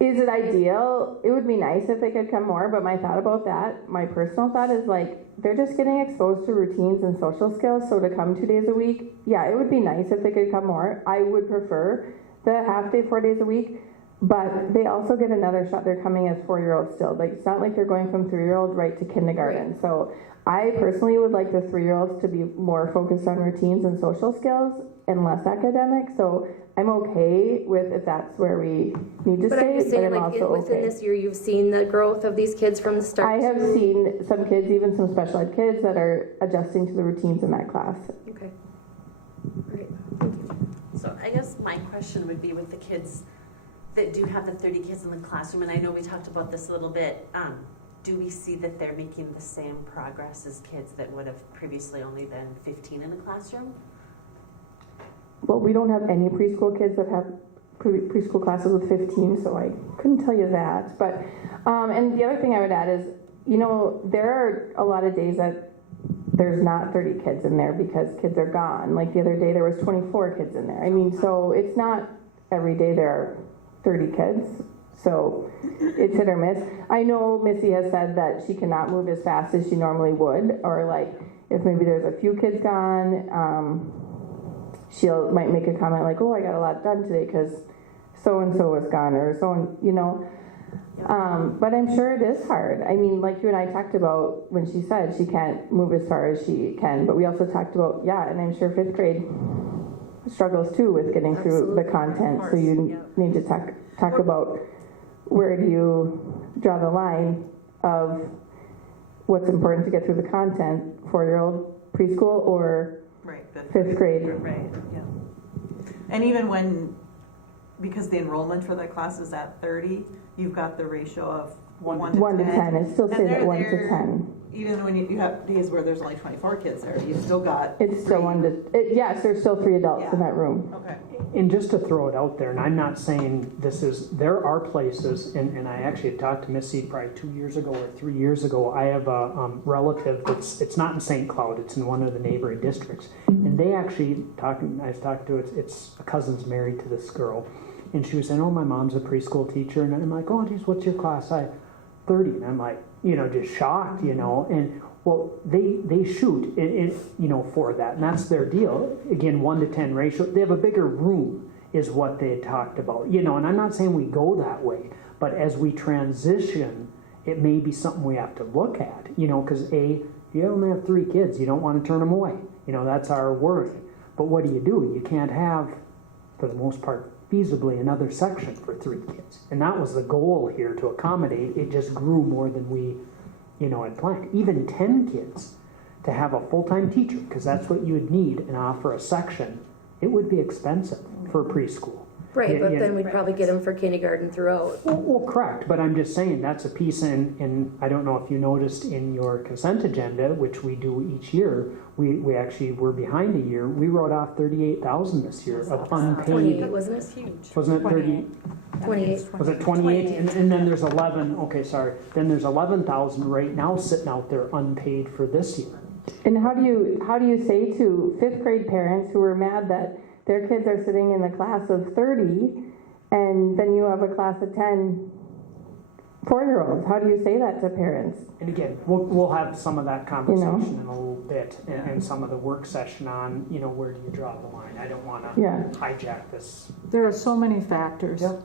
is it ideal? It would be nice if they could come more, but my thought about that, my personal thought is like, they're just getting exposed to routines and social skills, so to come 2 days a week, yeah, it would be nice if they could come more. I would prefer the half day, 4 days a week, but they also get another shot. They're coming as 4-year-olds still. Like, it's not like they're going from 3-year-old right to kindergarten. Right. So I personally would like the 3-year-olds to be more focused on routines and social skills and less academic. So I'm okay with if that's where we need to But stay, I'm just saying, but I'm like, also within okay. this year, you've seen the growth of these kids from the start? I have seen some kids, even some special ed kids, that are adjusting to the routines in that class. Okay. All right. So I guess my question would be with the kids that do have the 30 kids in the classroom, and I know we talked about this a little bit, do we see that they're making the same progress as kids that would have previously only been 15 in a classroom? Well, we don't have any preschool kids that have preschool classes with 15, so I couldn't tell you that. But, and the other thing I would add is, you know, there are a lot of days that there's not 30 kids in there because kids are gone. Like the other day there was 24 kids in there. I mean, so it's not every day there are 30 kids. So it's hit or miss. I know Missy has said that she cannot move as fast as she normally would, or like if maybe there's a few kids gone, she'll might make a comment like, "Oh, I got a lot done today because so and so was gone," or so, you know. But I'm sure it is hard. I mean, like you and I talked about when she said she can't move as far as she can, but we also talked about, yeah, and I'm sure 5th grade struggles too with getting through the content. So you need to talk about where do you draw the line of what's important to get through the content, 4-year-old preschool or Right, 5th grade. Right, yeah. And even when, because the enrollment for that class is at 30, you've got the ratio of 1 to 10. It still says at 1 to 10. Even when you have days where there's only 24 kids there, you've still got It's still 1 to, yes, there's still 3 adults in that room. Okay. And just to throw it out there, and I'm not saying this is, there are places, and I actually had talked to Missy probably 2 years ago or 3 years ago. I have a relative that's, it's not in St. Cloud, it's in one of the neighboring districts. And they actually, I was talking to, it's a cousin's married to this girl. And she was saying, "Oh, my mom's a preschool teacher." And I'm like, "Oh, geez, what's your class size?" 30. And I'm like, you know, just shocked, you know. And well, they shoot it, you know, for that, and that's their deal. Again, 1 to 10 ratio. They have a bigger room, is what they had talked about, you know. And I'm not saying we go that way, but as we transition, it may be something we have to look at, you know, because you only have 3 kids, you don't want to turn them away, you know. That's our worry. But what do? You can't have, for the most part, feasibly another section for 3 kids, and that was the goal here, to accommodate. It just grew more than we, you know, had planned. Even 10 kids, to have a full-time teacher, because that's what you would need, and offer a section, it would be expensive for preschool. Right, Yeah, but yeah. then we'd probably get them for kindergarten throughout. Well, correct, but I'm just saying that's a piece in, I don't know if you noticed in your consent agenda, which we do each year, we actually were behind a year. We wrote off 38,000 this year of 28, unpaid. wasn't it? Huge. Wasn't it 30? 28. Was it 28? And then there's 11, okay, sorry. Then there's 11,000 right now sitting out there unpaid for this year. And how do you say to fifth grade parents who are mad that their kids are sitting in a class of 30 and then you have a class of 10 4-year-olds? How do you say that to parents? And again, we'll have some of that conversation in a little bit and some of the work session on, where do you draw the line? I don't want to hijack this. There are so many factors. Yep.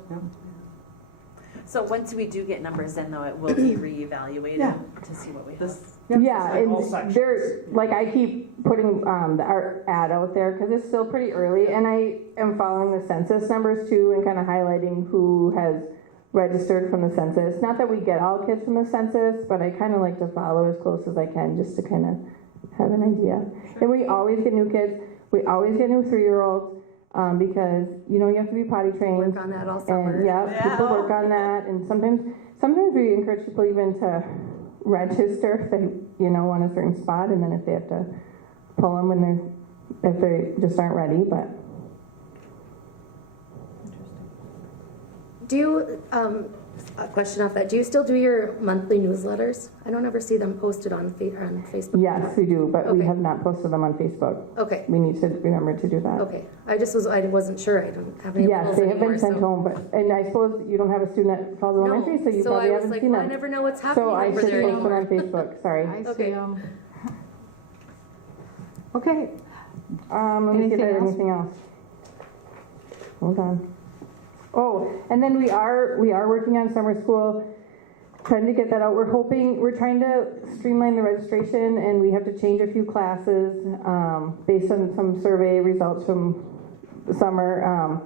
So once we do get numbers in, though, it will be reevaluated to see what we have. Yeah, All and sections. there's, like, I keep putting our ad out there because it's still pretty early, and I am following the census numbers too and kind of highlighting who has registered from the census. Not that we get all kids from the census, but I kind of like to follow as close as I can just to kind of have an idea. And we always get new kids. We always get new 3-year-olds because, you have to be potty trained. Work on that all summer. And people work on that. And sometimes we encourage people even to register if they, want a certain spot, and then if they have to pull them if they just aren't ready, but. Do you, a question off that, do you still do your monthly newsletters? I don't ever see them posted on Facebook. Yes, we do, but we Okay. have not posted them on Facebook. Okay, We need to remember to do that. okay. I wasn't sure. I don't have any Yes, rules they have anymore, been sent home, and I suppose you don't have a student at Falls Elementary, so you so probably I was haven't like, seen well, I them. never know what's happening So I over should there post them anymore. on Facebook, sorry. I see Okay. them. Okay, Let me see if I have Anything anything else. Hold on. Oh, and then we are working on summer school, trying to get that out. We're trying to streamline the registration, and we have to change a few classes based on some survey results from the summer.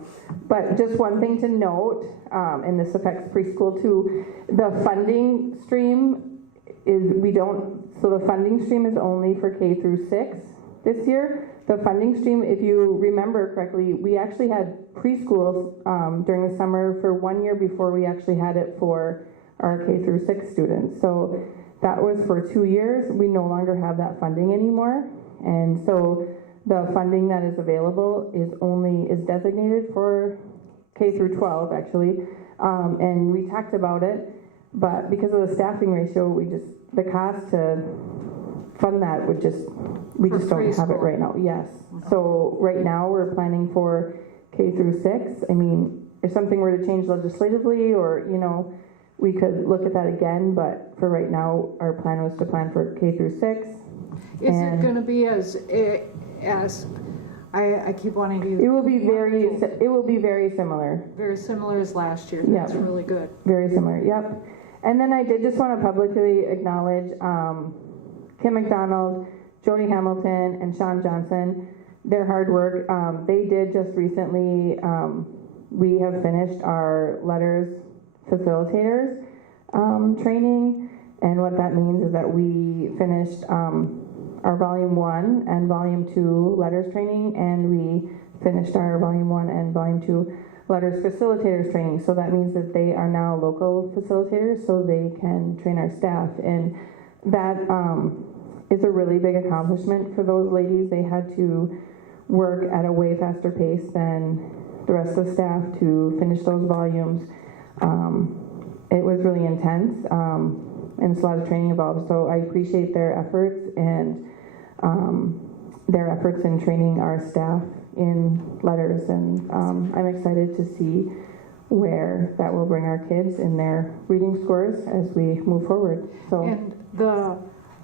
But just one thing to note, and this affects preschool too, the funding stream the funding stream is only for K through 6 this year. The funding stream, if you remember correctly, we actually had preschools during the summer for 1 year before we actually had it for our K through 6 students. So that was for 2 years. We no longer have that funding anymore. And so the funding that is available is designated for K through 12 actually. And we talked about it, but because of the staffing ratio, the cost to fund that we just don't have it right now. Yes. So right now we're planning for K through 6. I mean, if something were to change legislatively or, we could look at that again, but for right now, our plan was to plan for K through 6. is it going to be as I keep wanting to use? It will be very similar. Very similar as last year. Yeah. That's really good. Very similar, yep. And then I did just want to publicly acknowledge Kim McDonald, Jody Hamilton, and Sean Johnson, their hard work. They did just recently, we have finished our letters facilitators training, and what that means is that we finished our volume 1 and volume 2 letters training, and we finished our volume 1 and volume 2 letters facilitators training. So that means that they are now local facilitators, so they can train our staff, and that is a really big accomplishment for those ladies. They had to work at a way faster pace than the rest of the staff to finish those volumes. It was really intense, and it's a lot of training involved, so I appreciate their efforts and their efforts in training our staff in letters, and I'm excited to see where that will bring our kids in their reading scores as we move forward. So, And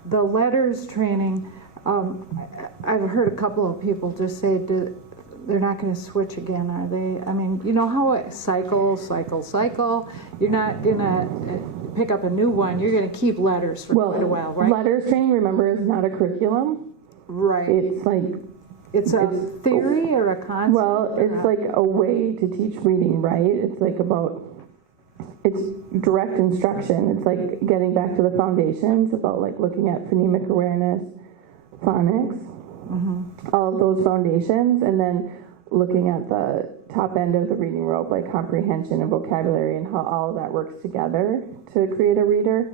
the letters training, I've heard a couple of people just say they're not going to switch again, are they? I mean, you know how it cycles. You're not going to pick up a new one. You're going to keep letters for quite a while, right? Letters training, remember, is not a curriculum. Right. It's like It's a theory or a concept? Well, it's like a way to teach reading, right? It's like it's direct instruction. It's like getting back to the foundations, about like looking at phonemic awareness, phonics, all of those foundations, and then looking at the top end of the reading rope, like comprehension and vocabulary and how all of that works together to create a reader.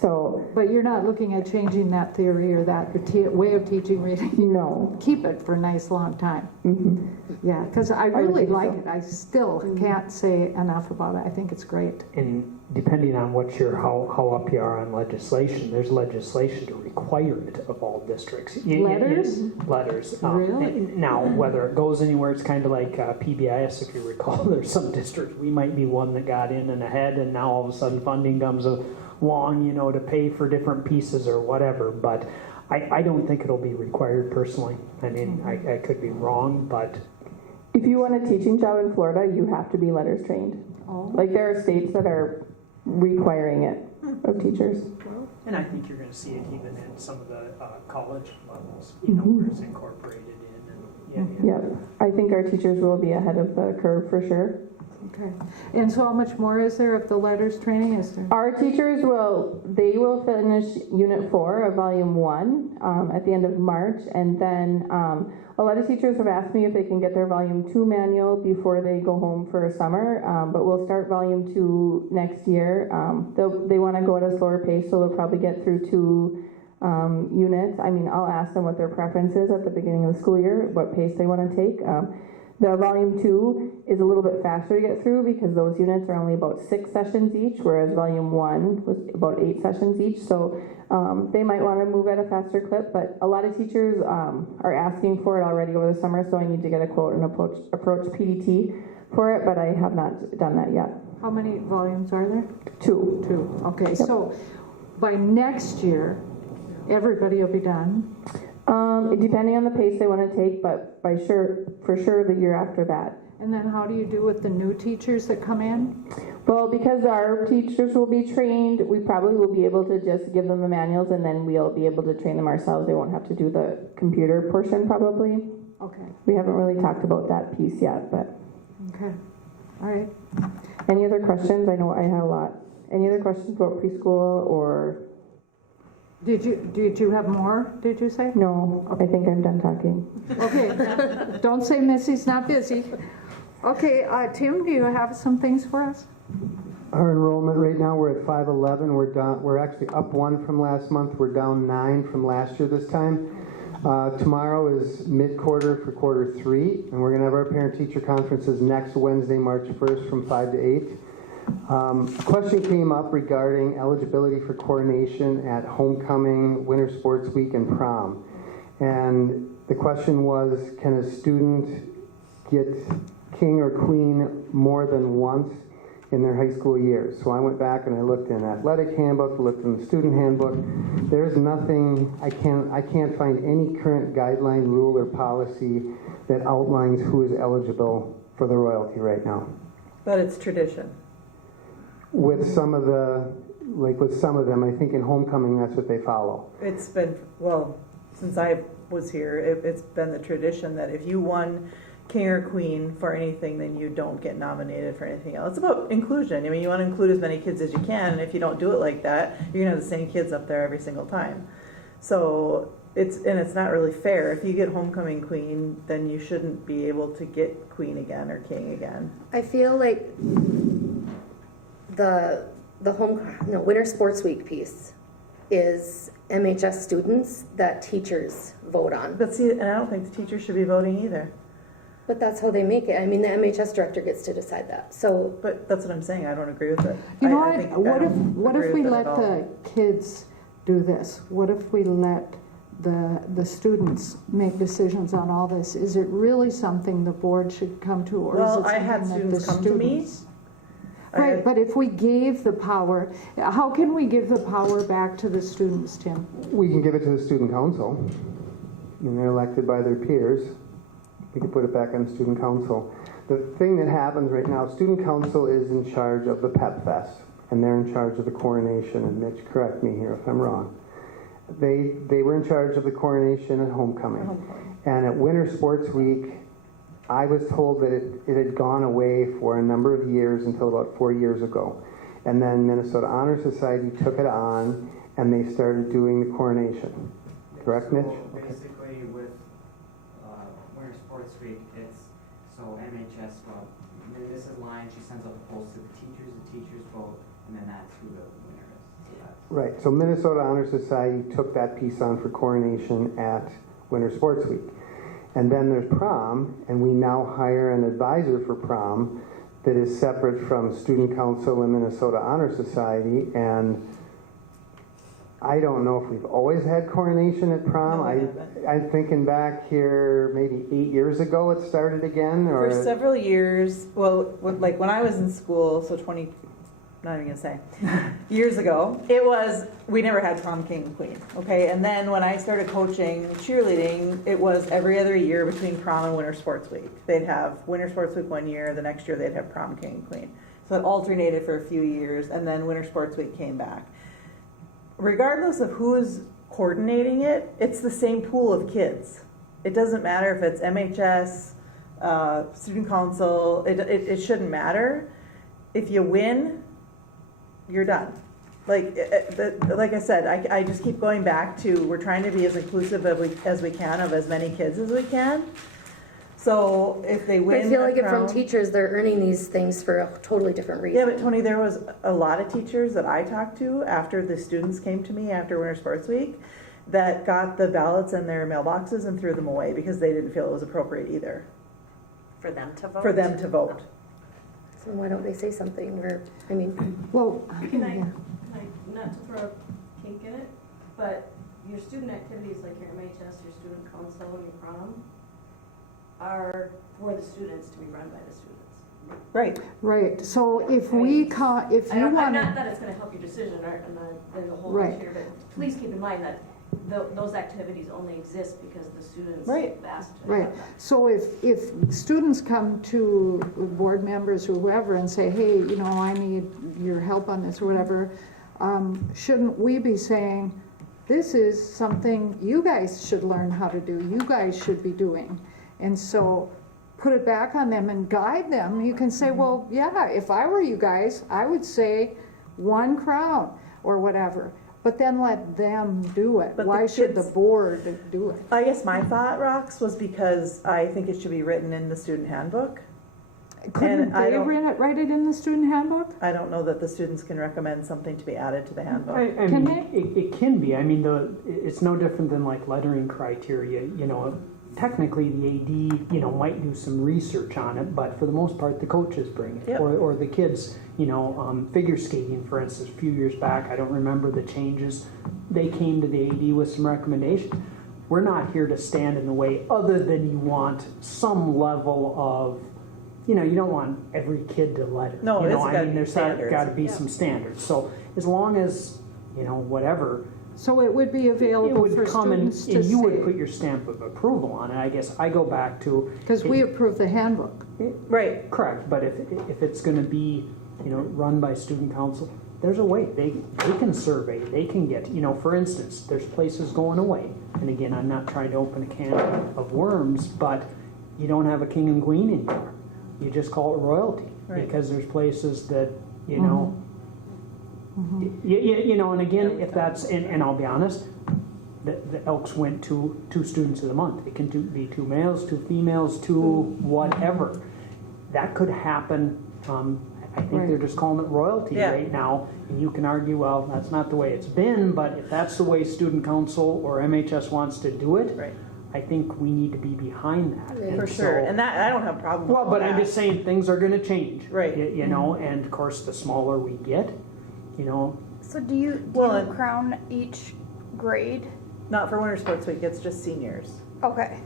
So, But you're not looking at changing that theory or that way of teaching reading? no. Keep it for a nice long time. Mm-hmm. Yeah, because I would really think like so. it. I still can't say enough about it. I think it's great. And depending on how up you are on legislation, there's legislation to require it of all districts. Letters? Letters. Really? Now, whether it goes anywhere, it's kind of like PBIS, if you recall. There's some districts, we might be one that got in and ahead, and now all of a sudden funding comes along, to pay for different pieces or whatever. But I don't think it'll be required personally. I mean, I could be wrong, but If you want a teaching job in Florida, you have to be letters trained. Oh. Like there are states that are requiring it of teachers. and I think you're going to see it even in some of the college levels, Mhm. where it's incorporated in. And, Yep. I think our teachers will be ahead of the curve for sure. Okay. And so how much more is there of the letters training? Is there? Our teachers will finish Unit 4 of Volume 1 at the end of March, and then a lot of teachers have asked me if they can get their Volume 2 manual before they go home for summer, but we'll start Volume 2 next year. They want to go at a slower pace, so they'll probably get through 2 units. I mean, I'll ask them what their preference is at the beginning of the school year, what pace they want to take. The Volume 2 is a little bit faster to get through because those units are only about 6 sessions each, whereas Volume 1 was about 8 sessions each. So they might want to move at a faster clip, but a lot of teachers are asking for it already over the summer, so I need to get a quote and approach PDT for it, but I have not done that yet. How many volumes are there? 2. 2. Okay, Yep. so by next year, everybody will be done. Depending on the pace they want to take, but for sure the year after that. And then how do you do with the new teachers that come in? Well, because our teachers will be trained, we probably will be able to just give them the manuals and then we'll be able to train them ourselves. They won't have to do the computer portion probably. Okay, We haven't really talked about that piece yet, but okay, all right. any other questions? I know I had a lot. Any other questions about preschool or? Did you have more, did you say? No, I think I'm done talking. Okay, don't say Missy's not busy. Okay, Tim, do you have some things for us? Our enrollment right now, we're at 511. We're actually up 1 from last month. We're down 9 from last year this time. Tomorrow is mid-quarter for quarter 3, and we're going to have our parent-teacher conferences next Wednesday, March 1st from 5 to 8. A question came up regarding eligibility for coronation at homecoming, winter sports week, and prom. And the question was, can a student get king or queen more than once in their high school years? So I went back and I looked in athletic handbook, looked in the student handbook. There's nothing, I can't find any current guideline, rule, or policy that outlines who is eligible for the royalty right now. But it's tradition. With some of them, I think in homecoming, that's what they follow. It's been, since I was here, it's been the tradition that if you won king or queen for anything, then you don't get nominated for anything else. It's about inclusion. I mean, you want to include as many kids as you can, and if you don't do it like that, you're going to have the same kids up there every single time. So it's not really fair. If you get homecoming queen, then you shouldn't be able to get queen again or king again. I feel like the winter sports week piece is MHS students that teachers vote on. But see, and I don't think the teachers should be voting either. But that's how they make it. I mean, the MHS director gets to decide that. So, But that's what I'm saying. I don't agree with it. You know I what? don't What agree if we with it let at all. the kids do this? What if we let the students make decisions on all this? Is it really something the board should come to, or Well, is it I had something that the students come to me. students? Right, but if we gave the power, how can we give the power back to the students, Tim? We can give it to the student council. I mean, they're elected by their peers. We can put it back on student council. The thing that happens right now, student council is in charge of the Pep Fest, and they're in charge of the coronation. And Mitch, correct me here if I'm wrong. They were in charge of the coronation and homecoming. And at Winter Sports Week, I was told that it had gone away for a number of years until about 4 years ago. And then Minnesota Honor Society took it on, and they started doing the coronation. Correct, Mitch? Basically, with Winter Sports Week, it's So MHS, well, this is line, she sends out the polls to the teachers vote, and then that's who the winner is. So that's Right, so Minnesota Honor Society took that piece on for coronation at Winter Sports Week. And then there's prom, and we now hire an advisor for prom that is separate from Student Council and Minnesota Honor Society. And I don't know if we've always had coronation at prom. No, we haven't. I'm thinking back here, maybe 8 years ago it started again. Or For several years, well, like when I was in school, so 20, not even gonna say, years ago, we never had prom king and queen, okay? And then when I started coaching cheerleading, it was every other year between prom and winter sports week. They'd have winter sports week one year, the next year they'd have prom king and queen. So it alternated for a few years, and then winter sports week came back. Regardless of who is coordinating it, it's the same pool of kids. It doesn't matter if it's MHS, student council, it shouldn't matter. If you win, you're done. Like I said, I just keep going back to, we're trying to be as inclusive as we can of as many kids as we can. So if they win, I feel like a it from crown- teachers, they're earning these things for a totally different reason. Yeah, but Tony, there was a lot of teachers that I talked to after the students came to me after Winter Sports Week that got the ballots in their mailboxes and threw them away because they didn't feel it was appropriate either For them to vote? for them to vote. So why don't they say something, or, I mean, Well, Can I, not to throw a kink in it, but your student activities like your MHS, your student council, and your prom are for the students to be run by the students. Right. right, so if we, if you I'm want not to, that it's gonna help your decision, or, there's a whole Right. bunch here, but please keep in mind that those activities only exist because the students Right. asked to right, have them. so if students come to board members or whoever and say, hey, you know, I need your help on this or whatever, shouldn't we be saying, this is something you guys should learn how to do, you guys should be doing? And so put it back on them and guide them. You can say, well, yeah, if I were you guys, I would say 1 crown or whatever. But then let them do it. But the Why should the kids- board do it? I guess my thought, Rox, was because I think it should be written in the student handbook. Couldn't I they don't- write it in the student handbook? I don't know that the students can recommend something to be added to the handbook. I Can mean, it can be. I mean, it's no different than like lettering criteria. You know, technically the AD, you know, might do some research on it, but for the most part, the coaches bring it, Yep. or the kids. You know, figure skating, for instance, a few years back, I don't remember the changes. They came to the AD with some recommendations. We're not here to stand in the way, other than you want some level of, you know, you don't want every kid to letter. No, you it's know, gotta I mean, be there's standards. got to be Yeah. some standards. So as long as, you know, whatever, So it would be it available would for come and students to you would put see. your stamp of approval on it. I guess I go back to Because we approve the handbook. Right. correct, but if it's going to be, you know, run by student council, there's a way they can survey, they can get, you know, for instance, there's places going away, and again, I'm not trying to open a can of worms, but you don't have a king and queen anymore. You just call it royalty, Right. because there's places that, you know, you know, and again, if that's, and I'll be honest, the Elks went to 2 students of the month. It can be 2 males, 2 females, 2 whatever. That could happen. I think Right. they're just calling it royalty Yeah. right now. And you can argue, well, that's not the way it's been, but if that's the way student council or MHS wants to do it, Right. I think we need to be behind that. Yeah. And For so- sure. And that, I don't have a problem with well, but I'm that. just saying things are going to change. Right. You know, and of course, the smaller we get, you know, So do you Well, and- crown each grade? Not for Winter Sports Week, it's just seniors. Okay.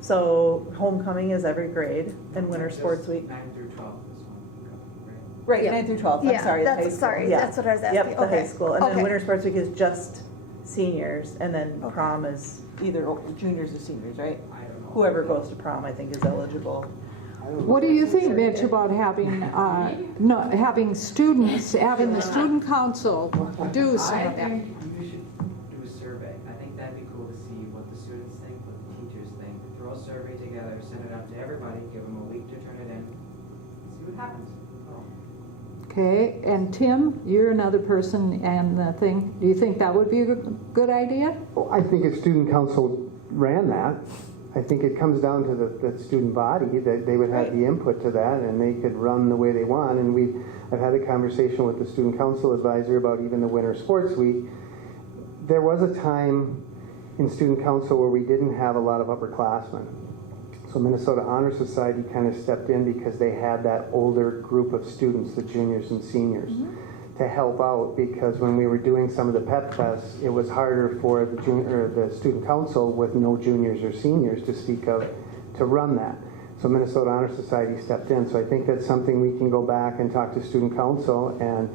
So homecoming is every grade, and Winter Sports Week. 9 through 12 is one, right? Right, Yeah. 9 through 12, I'm Yeah, sorry, the that's- high school. sorry, Yeah. that's what I was asking. Yep, the high Okay. school, and then Okay. Winter Sports Week is just seniors, and then Okay. prom is either juniors or seniors, right? I don't know. Whoever goes to prom, I think, is eligible. What do you think, Mitch, about having, no, having students, having the student council do some I of that? think you should do a survey. I think that'd be cool to see what the students think, what the teachers think. Throw a survey together, send it out to everybody, give them a week to turn it in, see what happens. Okay, and Tim, you're another person and the thing, do you think that would be a good idea? Well, I think if student council ran that, I think it comes down to the student body, that they would have the input to that, and they could run the way they want. And I've had a conversation with the student council advisor about even the winter sports week. There was a time in student council where we didn't have a lot of upperclassmen. So Minnesota Honor Society kind of stepped in because they had that older group of students, the juniors and seniors, to help out, because when we were doing some of the pep fests, it was harder for the student council with no juniors or seniors to speak of to run that. So Minnesota Honor Society stepped in. So I think that's something we can go back and talk to student council and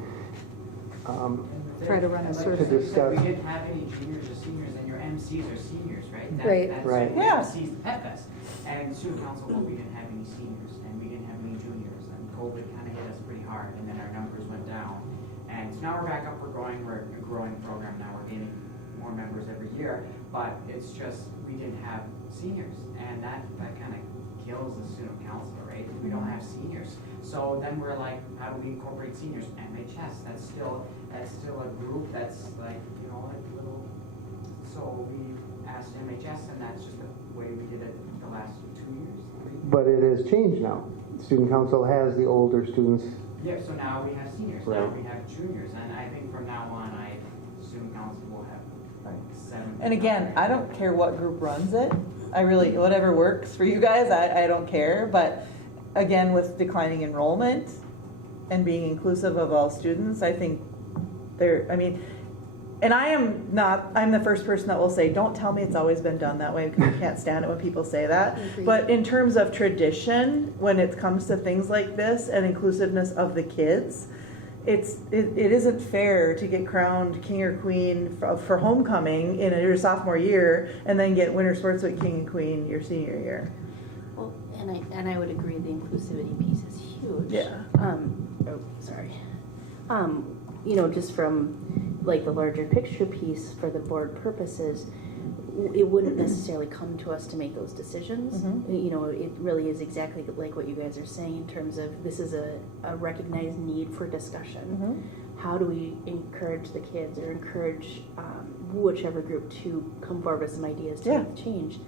Try to run a survey. We didn't have any juniors or seniors, and your MCs are seniors, right? Right. That's Right. who Yeah. MCs the Pet Fest. And student council, well, we didn't have any seniors, and we didn't have any juniors, and COVID kind of hit us pretty hard, and then our numbers went down. And so now we're back up, we're a growing program now, we're gaining more members every year, but it's just, we didn't have seniors, and that kind of kills the student council, right? We don't have seniors. So then we're like, how do we incorporate seniors? MHS, that's still a group that's like, like little, so we asked MHS, and that's just the way we did it the last 2 years. But it has changed now. Student council has the older students. Yeah, so now we have seniors, now Right. we have juniors, and I think from now on, student council will have like 7. And again, I don't care what group runs it. I really, whatever works for you guys, I don't care. But again, with declining enrollment and being inclusive of all students, I think and I'm the first person that will say, don't tell me it's always been done that way, because I can't stand it when people say that. But in terms of tradition, when it comes to things like this and inclusiveness of the kids, it isn't fair to get crowned king or queen for homecoming in your sophomore year and then get winter sports week king and queen your senior year. Well, and I would agree the inclusivity piece is huge. Yeah. Just from like the larger picture piece for the board purposes, it wouldn't necessarily come to us to make those decisions. It really is exactly like what you guys are saying in terms of this is a recognized need for discussion. How do we encourage the kids or encourage whichever group to come forward with some ideas to make the change?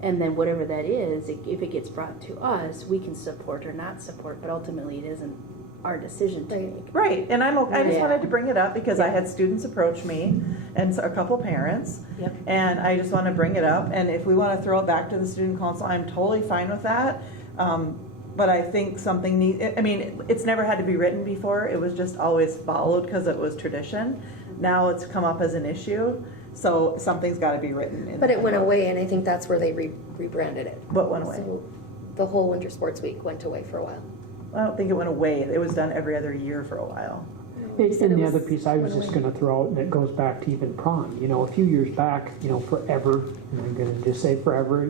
And then whatever that is, if it gets brought to us, we can support or not support, but ultimately it isn't our decision to make. Right, and I just wanted to bring it up because I had students approach me and a couple parents, and I just want to bring it up. And if we want to throw it back to the student council, I'm totally fine with that. But I think something it's never had to be written before. It was just always followed because it was tradition. Now it's come up as an issue, so something's got to be written. But it went away, and I think that's where they rebranded it. What went away? So the whole winter sports week went away for a while. I don't think it went away. It was done every other year for a while. And the other piece I was just going to throw out, and it goes back to even prom. A few years back, forever, I'm going to just say forever,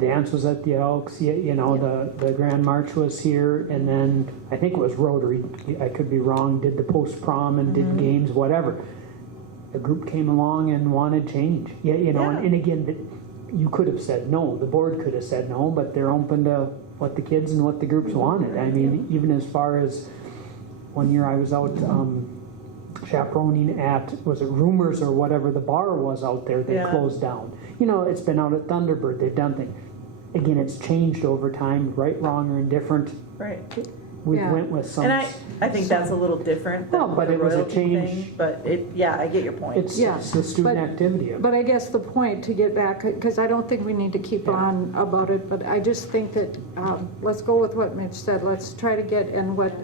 dance was at the Elks, the Grand March was here, and then I think it was Rotary, I could be wrong, did the post-prom and did games, whatever. The group came along and wanted change. And again, you could have said no, the board could have said no, but they're open to what the kids and what the groups wanted. I mean, even as far as one year I was out chaperoning at, was it Rumors or whatever the bar was out there, they closed down. It's been out at Thunderbird, they've done things. Again, it's changed over time, right, wrong, or indifferent. Right. We went with some. And I think that's a little different than but the it was a royalty change. thing. But I get your point. It's the student activity of it. But I guess the point, to get back, because I don't think we need to keep on about it, but I just think that let's go with what Mitch said. Let's try to get, and what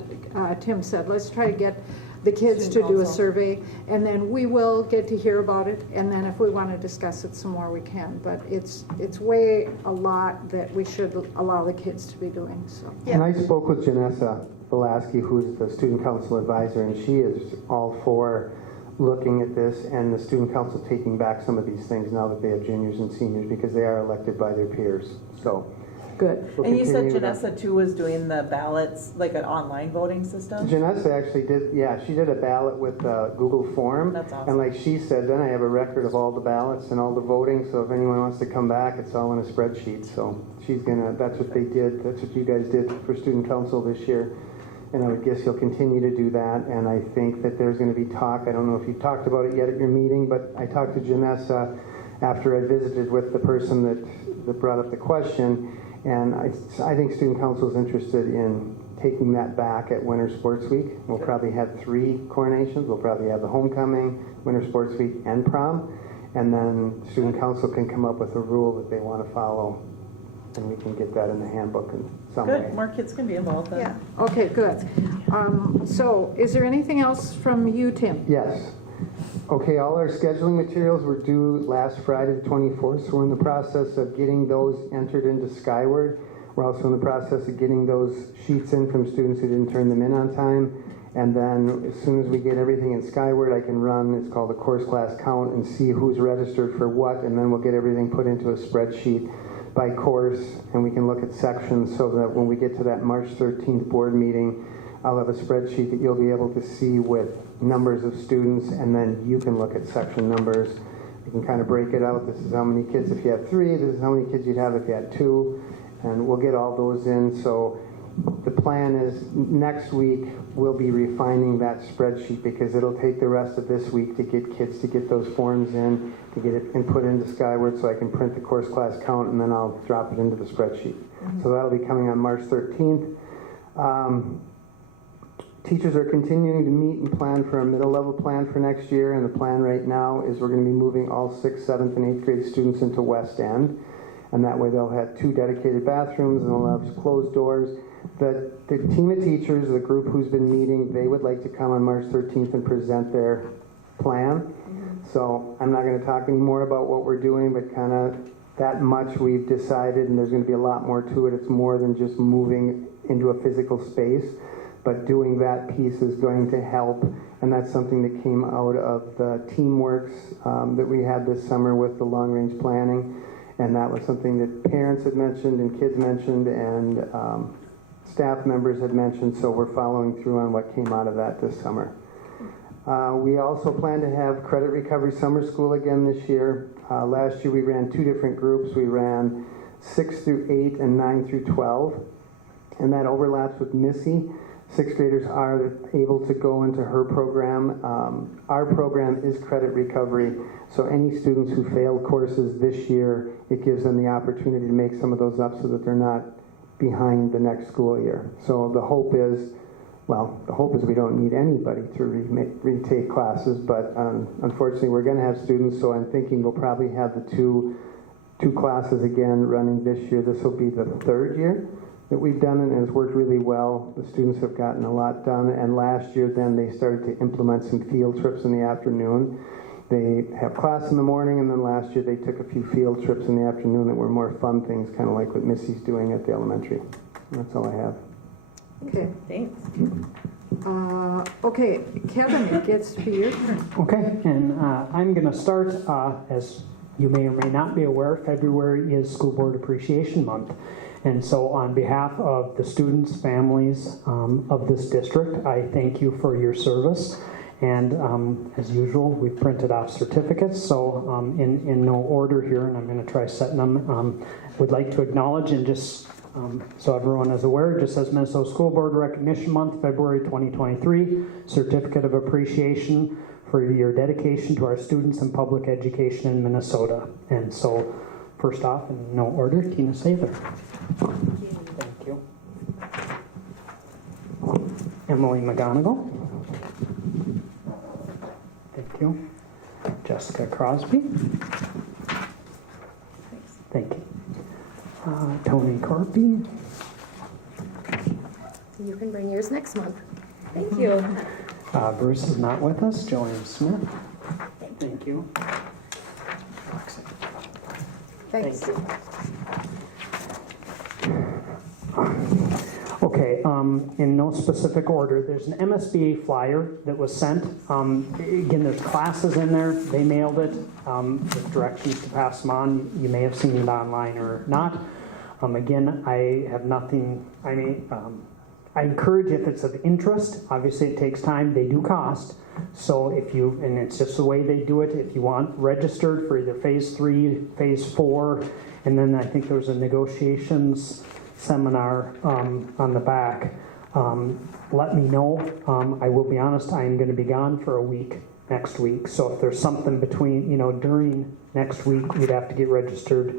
Tim said, let's try to get the kids to do a survey, and then we will get to hear about it, and then if we want to discuss it some more, we can. But it's way a lot that we should allow the kids to be doing. So. And I spoke with Janessa Velasky, who's the student council advisor, and she is all for looking at this and the student council taking back some of these things now that they have juniors and seniors, because they are elected by their peers. So. Good. We'll And you said continue Janessa too was doing the ballots, like an online voting system? Janessa actually did, she did a ballot with Google Form. That's awesome. And like she said, then I have a record of all the ballots and all the voting, so if anyone wants to come back, it's all in a spreadsheet. So that's what they did, that's what you guys did for student council this year. And I would guess you'll continue to do that. And I think that there's going to be talk, I don't know if you've talked about it yet at your meeting, but I talked to Janessa after I visited with the person that that brought up the question, and I think Student Council is interested in taking that back at Winter Sports Week. We'll probably have 3 coronations. We'll probably have the homecoming, Winter Sports Week, and prom, and then Student Council can come up with a rule that they want to follow, and we can get that in the handbook in some way. Good, more kids can be involved then. Yeah. Okay, good. So is there anything else from you, Tim? Yes. Okay, all our scheduling materials were due last Friday, the 24th, so we're in the process of getting those entered into Skyward. We're also in the process of getting those sheets in from students who didn't turn them in on time. And then as soon as we get everything in Skyward, I can run, it's called a course class count, and see who's registered for what, and then we'll get everything put into a spreadsheet by course, and we can look at sections so that when we get to that March 13th board meeting, I'll have a spreadsheet that you'll be able to see with numbers of students, and then you can look at section numbers. You can kind of break it out. This is how many kids if you have 3, this is how many kids you'd have if you had 2, and we'll get all those in. So the plan is next week we'll be refining that spreadsheet, because it'll take the rest of this week to get kids to get those forms in, to get it input into Skyward so I can print the course class count, and then I'll drop it into the spreadsheet. So that'll be coming on March 13th. Teachers are continuing to meet and plan for a middle level plan for next year, and the plan right now is we're going to be moving all 6th, 7th, and 8th grade students into West End, and that way they'll have 2 dedicated bathrooms and they'll have closed doors. The team of teachers, the group who's been meeting, they would like to come on March 13th and present their plan. So I'm not going to talk any more about what we're doing, but kind of that much we've decided, and there's going to be a lot more to it. It's more than just moving into a physical space, but doing that piece is going to help, and that's something that came out of the Teamworks that we had this summer with the long-range planning, and that was something that parents had mentioned and kids mentioned and staff members had mentioned, so we're following through on what came out of that this summer. We also plan to have Credit Recovery Summer School again this year. Last year we ran 2 different groups. We ran 6 through 8 and 9 through 12, and that overlaps with Missy. 6th graders are able to go into her program. Our program is credit recovery, so any students who failed courses this year, it gives them the opportunity to make some of those up so that they're not behind the next school year. So the hope is we don't need anybody to retake classes, but unfortunately we're going to have students, so I'm thinking we'll probably have the two classes again running this year. This will be the 3rd year that we've done it, and it's worked really well. The students have gotten a lot done, and last year then they started to implement some field trips in the afternoon. They have class in the morning, and then last year they took a few field trips in the afternoon that were more fun things, kind of like what Missy's doing at the elementary. That's all I have. Okay. Thanks. Okay, Kevin, it gets to be your turn. Okay, and I'm going to start, as you may or may not be aware, February is School Board Appreciation Month. And so on behalf of the students, families of this district, I thank you for your service. And as usual, we've printed off certificates, so in no order here, and I'm going to try setting them. Would like to acknowledge, and just so everyone is aware, just as Minnesota School Board Recognition Month, February 2023, Certificate of Appreciation for your dedication to our students and public education in Minnesota. And so, first off, in no order, Tina Sather. Thank you. Emily McGonigal. Thank you. Jessica Crosby. Thank you. Tony Corpy. You can bring yours next month. Thank you. Bruce is not with us. Joanne Smith. Thank you. Thanks. Thank you. Okay, in no specific order, there's an MSBA flyer that was sent. Again, there's classes in there. They mailed it with directions to pass them on. You may have seen it online or not. Again, I have nothing, I encourage if it's of interest. Obviously, it takes time. They do cost. So if you, and it's just the way they do it, if you want registered for either phase 3, phase 4, and then I think there's a negotiations seminar on the back, let me know. I will be honest, I am going to be gone for a week next week. So if there's something between, during next week, you'd have to get registered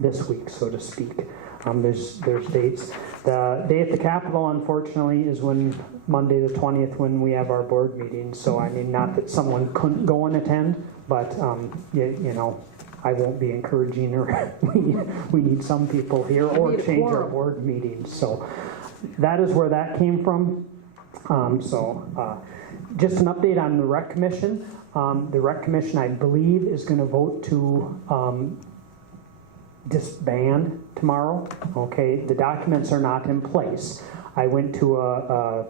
this week, so to speak. There's dates. The day at the Capitol, unfortunately, is Monday the 20th, when we have our board meeting. So I mean, not that someone couldn't go and attend, but you know, I won't be encouraging, or we need some people here, or change our board meetings. So that is where that came from. Just an update on the Rec Commission. The Rec Commission, I believe, is going to vote to disband tomorrow. Okay, the documents are not in place. I went to a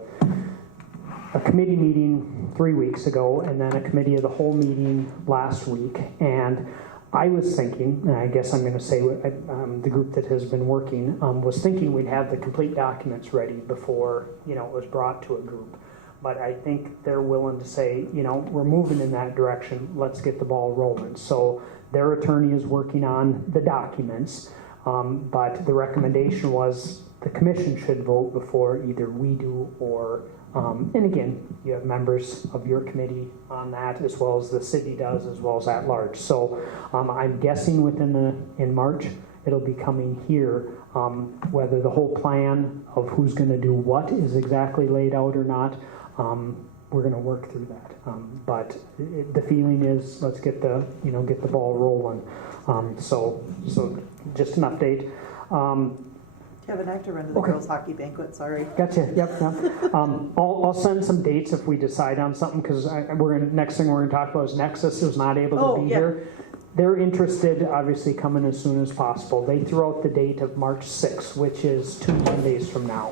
committee meeting 3 weeks ago, and then a committee of the whole meeting last week, and I was thinking, and I guess I'm going to say the group that has been working was thinking we'd have the complete documents ready before, you know, it was brought to a group. But I think they're willing to say, you know, we're moving in that direction. Let's get the ball rolling. So their attorney is working on the documents, but the recommendation was the commission should vote before either we do or, and again, you have members of your committee on that, as well as the city does, as well as at large. So I'm guessing in March it'll be coming here. Whether the whole plan of who's going to do what is exactly laid out or not, we're going to work through that. But the feeling is let's get the ball rolling. So just an update. Kevin, I have to run to the girls' hockey banquet. Sorry. Gotcha. Yep. I'll send some dates if we decide on something, because next thing we're going to talk about is Nexus, who's not able to be here. They're interested, obviously, coming as soon as possible. They threw out the date of March 6th, which is 2 Mondays from now.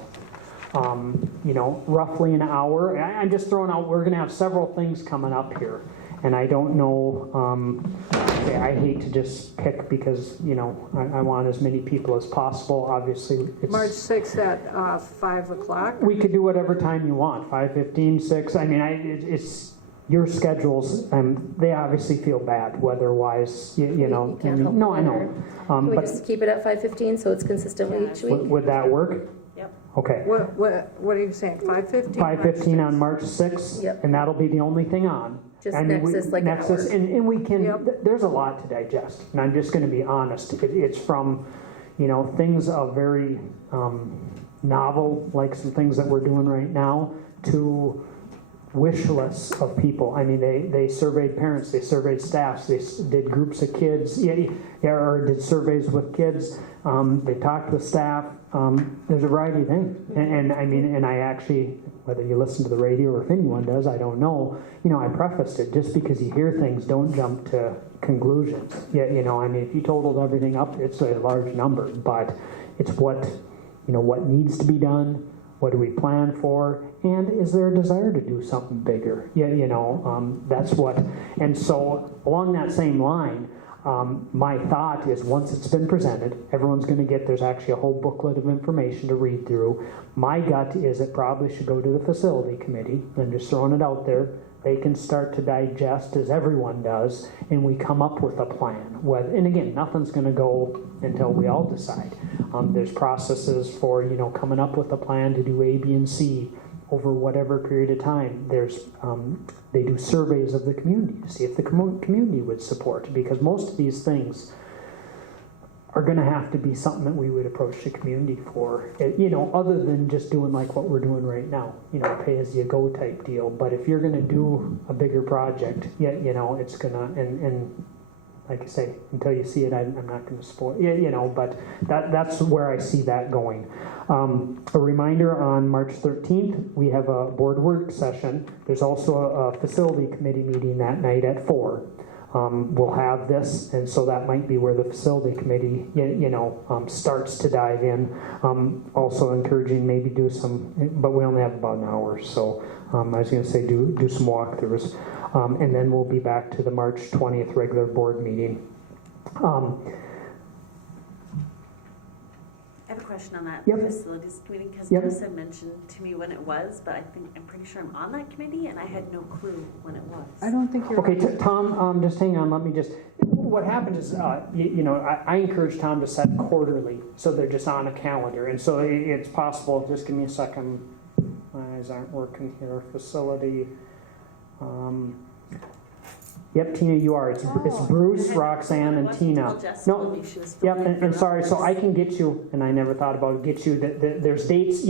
You know, roughly an hour. I'm just throwing out, we're going to have several things coming up here. And I don't know, I hate to just pick because, you know, I want as many people as possible. Obviously, it's March 6th at 5 o'clock. We could do whatever time you want, 5:15, 6. I mean, it's your schedules, and they obviously feel bad weather-wise, you know. No, I know. Can we but just keep it at 5:15 so it's consistent with each week? Would that work? Yep. Okay. What are you saying, 5:15? 5:15 on March 6th, Yep. and that'll be the only thing on. Just Nexus, like Nexus, ours. and we can, Yep. there's a lot to digest, and I'm just going to be honest. It's from, you know, things of very novel, like some things that we're doing right now, to wish lists of people. I mean, they surveyed parents, they surveyed staffs, they did groups of kids, or did surveys with kids. They talked with staff. There's a variety of things, and I mean, and I actually, whether you listen to the radio or if anyone does, I don't know. You know, I prefaced it, just because you hear things, don't jump to conclusions. Yeah, you know, I mean, if you totaled everything up, it's a large number, but it's what needs to be done. What do we plan for? And is there a desire to do something bigger? Yeah, you know, that's what. And so along that same line, my thought is once it's been presented, everyone's going to get, there's actually a whole booklet of information to read through. My gut is it probably should go to the facility committee. I'm just throwing it out there. They can start to digest, as everyone does, and we come up with a plan. And again, nothing's going to go until we all decide. There's processes for, you know, coming up with a plan to do A, B, and C over whatever period of time. They do surveys of the community to see if the community would support, because most of these things are going to have to be something that we would approach the community for, you know, other than just doing like what we're doing right now, you know, pay-as-you-go type deal. But if you're going to do a bigger project, you know, it's going to, and like I say, until you see it, I'm not going to spoil, you know, but that's where I see that going. A reminder, on March 13th, we have a board work session. There's also a facility committee meeting that night at 4. We'll have this, and so that might be where the facility committee, starts to dive in. Also encouraging maybe do some, but we only have about an hour, so I was going to say do some walkthroughs. And then we'll be back to the March 20th regular board meeting. I have a question on that Yep. facilities committee, because Yep. Melissa mentioned to me when it was, but I'm pretty sure I'm on that committee, and I had no clue when it was. I don't think you're. Okay, Tom, just hang on. Let me just. What happens is, I encourage Tom to set quarterly, so they're just on a calendar, and so it's possible. Just give me a second. My eyes aren't working here. Facility. Yep, Tina, you are. It's Bruce, Roxanne, and Tina. No, yep, and sorry, so I can get you, and I never thought about it, get you, there's dates,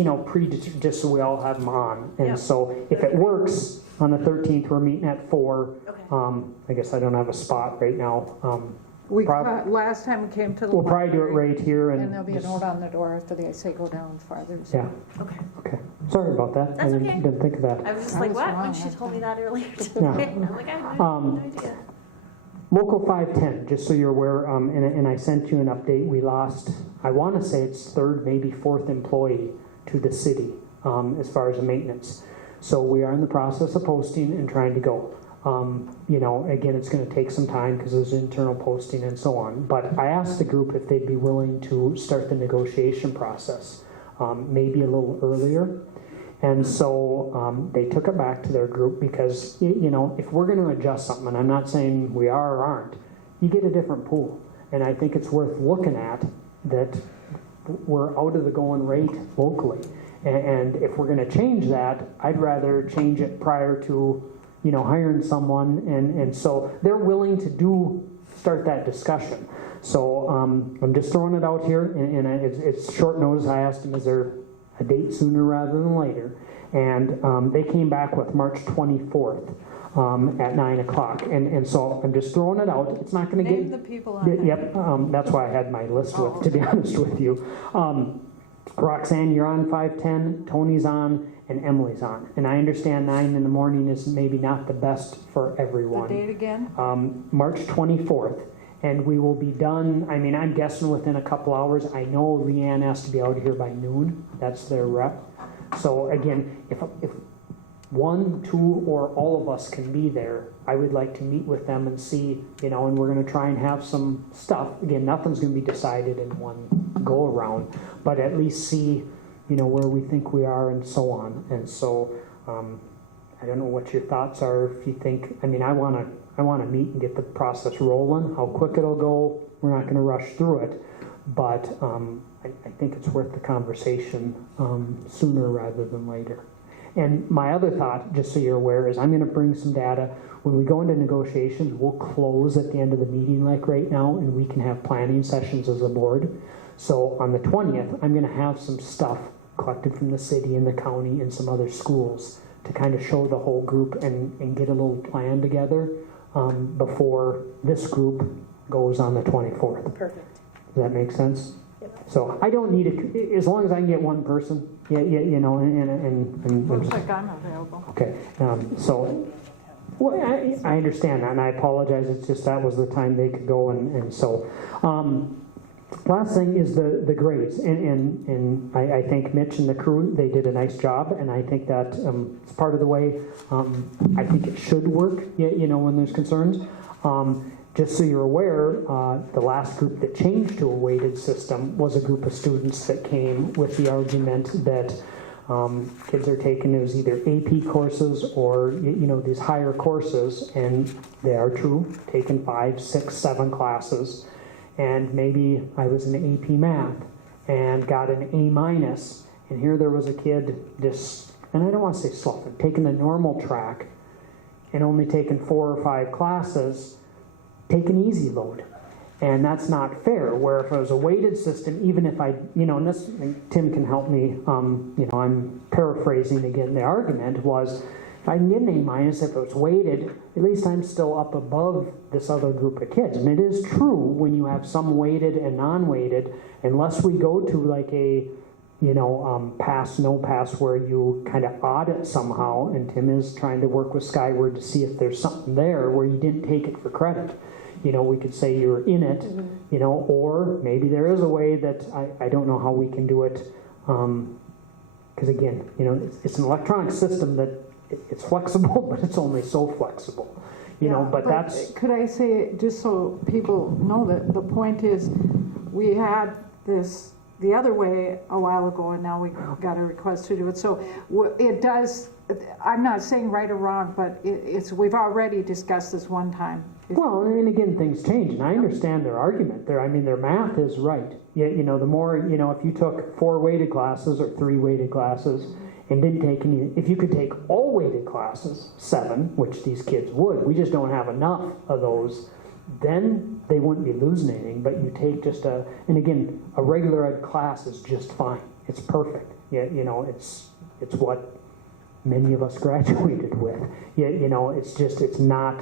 just so we all have them on. And so if it works, on the 13th, we're meeting at 4. Okay. I guess I don't have a spot right now. Last time we came to the We'll probably do it library, right here. and there'll be a note on the door after they say go down farther. So. Yeah. Okay. Sorry about that. That's I okay. didn't think of that. I was just I like, was what? wrong, When she told me that earlier today. Yeah. I'm like, I have no idea. Local 510, just so you're aware, and I sent you an update, we lost, I want to say it's 3rd, maybe 4th employee to the city as far as the maintenance. So we are in the process of posting and trying to go. Again, it's going to take some time because there's internal posting and so on. But I asked the group if they'd be willing to start the negotiation process, maybe a little earlier. And so they took it back to their group because, if we're going to adjust something, and I'm not saying we are or aren't, you get a different pool. And I think it's worth looking at that we're out of the going rate locally. And if we're going to change that, I'd rather change it prior to, hiring someone. And so they're willing to start that discussion. So I'm just throwing it out here, and it's short notice. I asked them, is there a date sooner rather than later? And they came back with March 24th at 9 o'clock. And so I'm just throwing it out. It's not going to Name the people on that. Yep, that's why I had my list with, to be honest with you. Roxanne, you're on 510, Tony's on, and Emily's on. And I understand 9 in the morning is maybe not the best for everyone. The date again? March 24th. And we will be done, I'm guessing within a couple hours. I know Leanne has to be out here by noon. That's their rep. So again, if 1, 2, or all of us can be there, I would like to meet with them and see, and we're going to try and have some stuff. Again, nothing's going to be decided in one go around, but at least see, where we think we are and so on. And so, I don't know what your thoughts are. If you think, I want to meet and get the process rolling. How quick it'll go, we're not going to rush through it, but I think it's worth the conversation sooner rather than later. And my other thought, just so you're aware, is I'm going to bring some data. When we go into negotiations, we'll close at the end of the meeting like right now, and we can have planning sessions as a board. So on the 20th, I'm going to have some stuff collected from the city and the county and some other schools to kind of show the whole group and get a little plan together before this group goes on the 24th. Perfect. Does that make sense? So I don't need it, as long as I can get one person, and Looks like I'm available. okay, I understand that, and I apologize, it's just that was the time they could go, and so, last thing is the grades, and I thank Mitch and the crew, they did a nice job, and I think that it's part of the way, I think it should work, when there's concerns. Just so you're aware, the last group that changed to a weighted system was a group of students that came with the argument that kids are taking, it was either AP courses or, these higher courses, and they are true, taking 5, 6, 7 classes, and maybe I was in AP math and got an A-, and here there was a kid just, and I don't want to say sloughing, taking the normal track and only taking 4 or 5 classes, take an easy load. And that's not fair, where if it was a weighted system, even if I, and this, and Tim can help me, I'm paraphrasing again, the argument was, if I can get an A-, if it was weighted, at least I'm still up above this other group of kids. And it is true when you have some weighted and non-weighted, unless we go to like a, pass, no pass, where you kind of audit somehow, and Tim is trying to work with Skyward to see if there's something there where you didn't take it for credit. We could say you're in it, or maybe there is a way that I don't know how we can do it, because again, it's an electronic system that it's flexible, but it's only so flexible, but that's... Could I say, just so people know, that the point is, we had this the other way a while ago, and now we got a request to do it. So it does, I'm not saying right or wrong, but we've already discussed this one time. Well, and again, things change, and I understand their argument. Their math is right. The more, if you took 4 weighted classes or 3 weighted classes, and didn't take any, if you could take all weighted classes, 7, which these kids would, we just don't have enough of those, then they wouldn't be losing anything. But you take just and again, a regular ed class is just fine. It's perfect. You know, it's what many of us graduated with. You know, it's not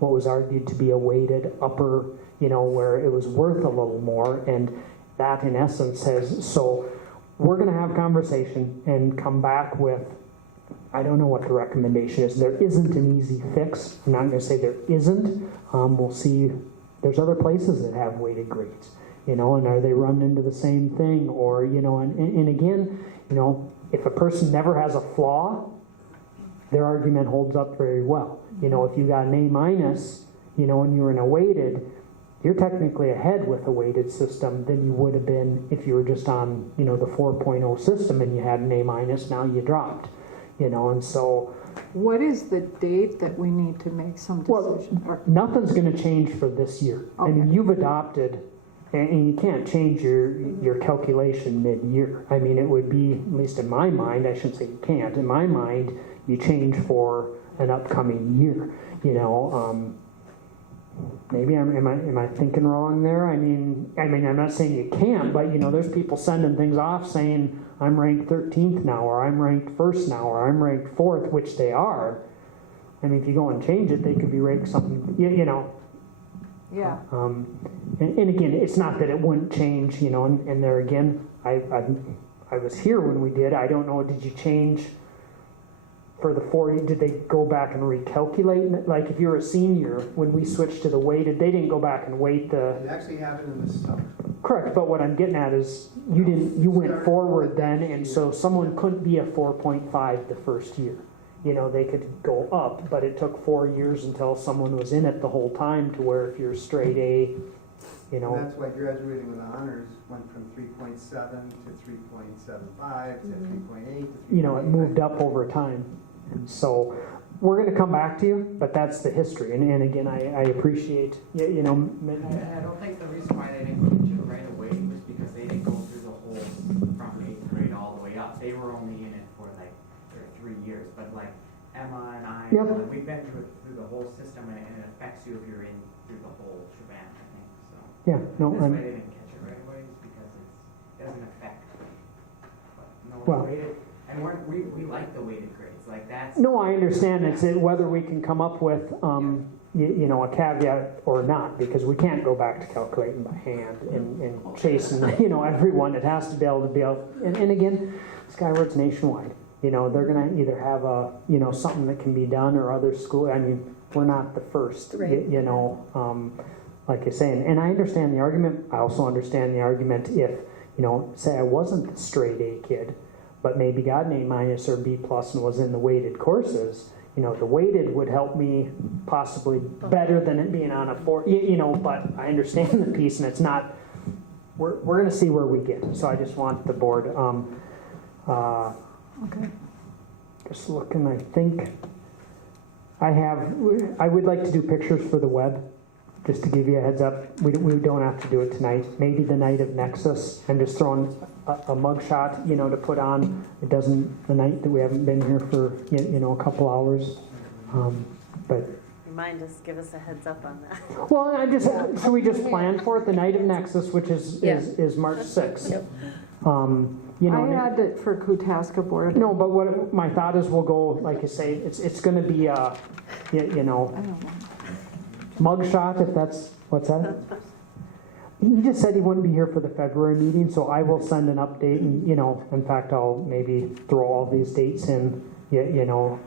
what was argued to be a weighted upper, you know, where it was worth a little more. And that in essence says, so we're going to have conversation and come back with, I don't know what the recommendation is. There isn't an easy fix. I'm not going to say there isn't. We'll see. There's other places that have weighted grades, you know, and are they run into the same thing? Or, you know, and again, you know, if a person never has a flaw, their argument holds up very well. You know, if you got an A-, you know, and you were in a weighted, you're technically ahead with a weighted system than you would have been if you were just on, you know, the 4.0 system and you had an A-, now you dropped. You know, and so... What is the date that we need to make some decision? Well, nothing's going to change for this year. Okay. I mean, you've adopted, and you can't change your calculation mid-year. I mean, it would be, at least in my mind, I shouldn't say you can't, in my mind, you change for an upcoming year. You know, maybe am I thinking wrong there? I mean, I'm not saying you can't, but, you know, there's people sending things off saying, I'm ranked 13th now, or I'm ranked 1st now, or I'm ranked 4th, which they are. I mean, if you go and change it, they could be ranked something, you know. Yeah. And again, it's not that it wouldn't change, you know, and there again, I was here when we did. I don't know, did you change for the 40? Did they go back and recalculate? Like if you're a senior, when we switched to the weighted, they didn't go back and weight the... It actually happened in the summer. Correct, but what I'm getting at is you went forward then, and so someone couldn't be a 4.5 the first year. You know, they could go up, but it took 4 years until someone was in it the whole time to where if you're straight A, you know. And that's why graduating with honors went from 3.7 to 3.75 to 3.8 to 3.8. You know, it moved up over time. And so we're going to come back to you, but that's the history. And again, I appreciate, you know. I don't think the reason why they didn't teach it right away was because they didn't go through the whole from 8th grade all the way up. They were only in it for like 3 years. But like Emma and I, yep. We've been through the whole system, and it affects you if you're in through the whole shebang, I think. So yeah, no, that's why they didn't catch it right away, is because it doesn't affect. But no, well, weighted, and we like the weighted grades. Like that's... No, I understand. It's whether we can come up with, you know, a caveat or not, because we can't go back to calculating by hand and chasing, you know, everyone. It has to be able to be able. And again, Skyward's nationwide. You know, they're going to either have you know, something that can be done, or other school. I mean, we're not the first. Right. You know, like you're saying. And I understand the argument. I also understand the argument if, you know, say I wasn't the straight A kid, but maybe got an A- or B+ and was in the weighted courses, you know, the weighted would help me possibly better than it being on a 4, you know, but I understand the piece, and it's not, we're going to see where we get. So I just want the board, Okay. just looking, I think I would like to do pictures for the web. Just to give you a heads up, we don't have to do it tonight. Maybe the night of Nexus, and just throwing a mugshot, you know, to put on. It doesn't, the night that we haven't been here for, you know, a couple hours. But Remind us, give us a heads up on that. well, should we just plan for it? The night of Nexus, which is March 6th. Yep. You know, I had it for Kutaska board. no, but what my thought is, we'll go, like you say, it's going to be you know. I don't know. Mugshot, if that's, what's that? He just said he wouldn't be here for the February meeting, so I will send an update, and, you know, in fact, I'll maybe throw all these dates in, you know,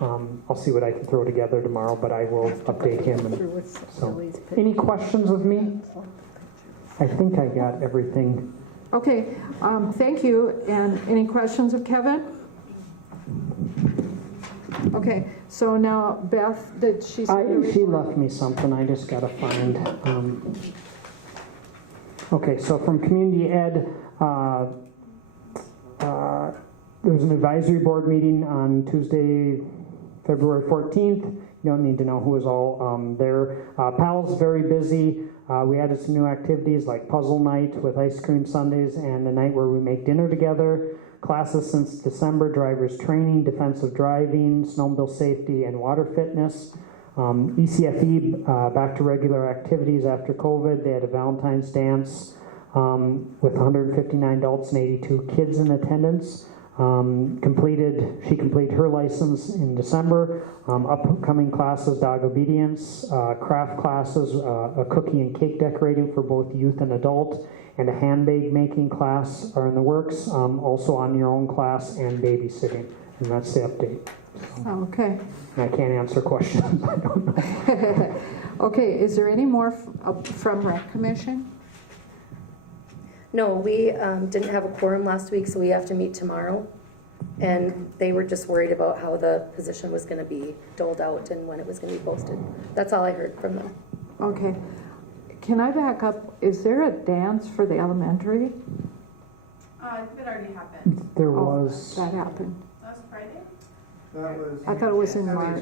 I'll see what I can throw together tomorrow, but I will update him. And so, any questions of me? I think I got everything. Okay, thank you. And any questions of Kevin? Okay, so now Beth, did she say? She left me something, I just got to find. Okay, so from Community Ed, there was an advisory board meeting on Tuesday, February 14th. You don't need to know who was all there. PAL's very busy. We added some new activities like puzzle night with ice cream sundaes and a night where we make dinner together. classes since December: driver's training, defensive driving, snowmobile safety, and water fitness. ECFE, back to regular activities after COVID. They had a Valentine's dance with 159 adults and 82 kids in attendance. She completed her license in December. Upcoming classes: dog obedience, craft classes, a cookie and cake decorating for both youth and adult, and a handbag making class are in the works. Also on your own class and babysitting. And that's the update. Okay. I can't answer questions. I don't know. Okay, is there any more from Rec Commission? No, we didn't have a quorum last week, so we have to meet tomorrow. And they were just worried about how the position was going to be doled out and when it was going to be posted. That's all I heard from them. Okay. Can I back up? Is there a dance for the elementary? It already happened. There was That happened. Last Friday? That was. I thought it was in March.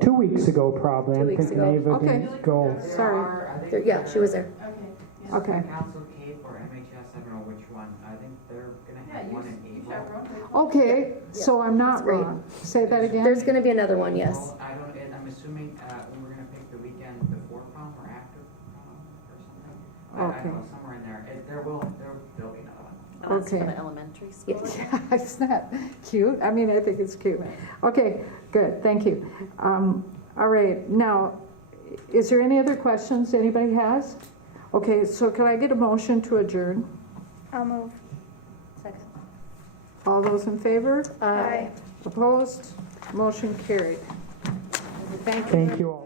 2 weeks ago, probably. 2 weeks I think ago. Neva Okay. didn't go. Sorry. Yeah, she was there. Okay. Okay. Council Cape or MHS, I don't know which one. I think they're gonna have one in April. Okay, so I'm not That's great. wrong. Say that again? There's going to be another one, yes. Well, I'm assuming we're gonna pick the weekend before prom or after prom or something. I Okay. don't know, somewhere in there. There'll be another one. And that's for Okay. the elementary school? Yeah, isn't that cute? I mean, I think it's cute. Okay, good, thank you. All right, now, is there any other questions anybody has? Okay, so can I get a motion to adjourn? I'll move. Second. All those in favor? Aye. Opposed? Motion carried. Thank you. Thank you all.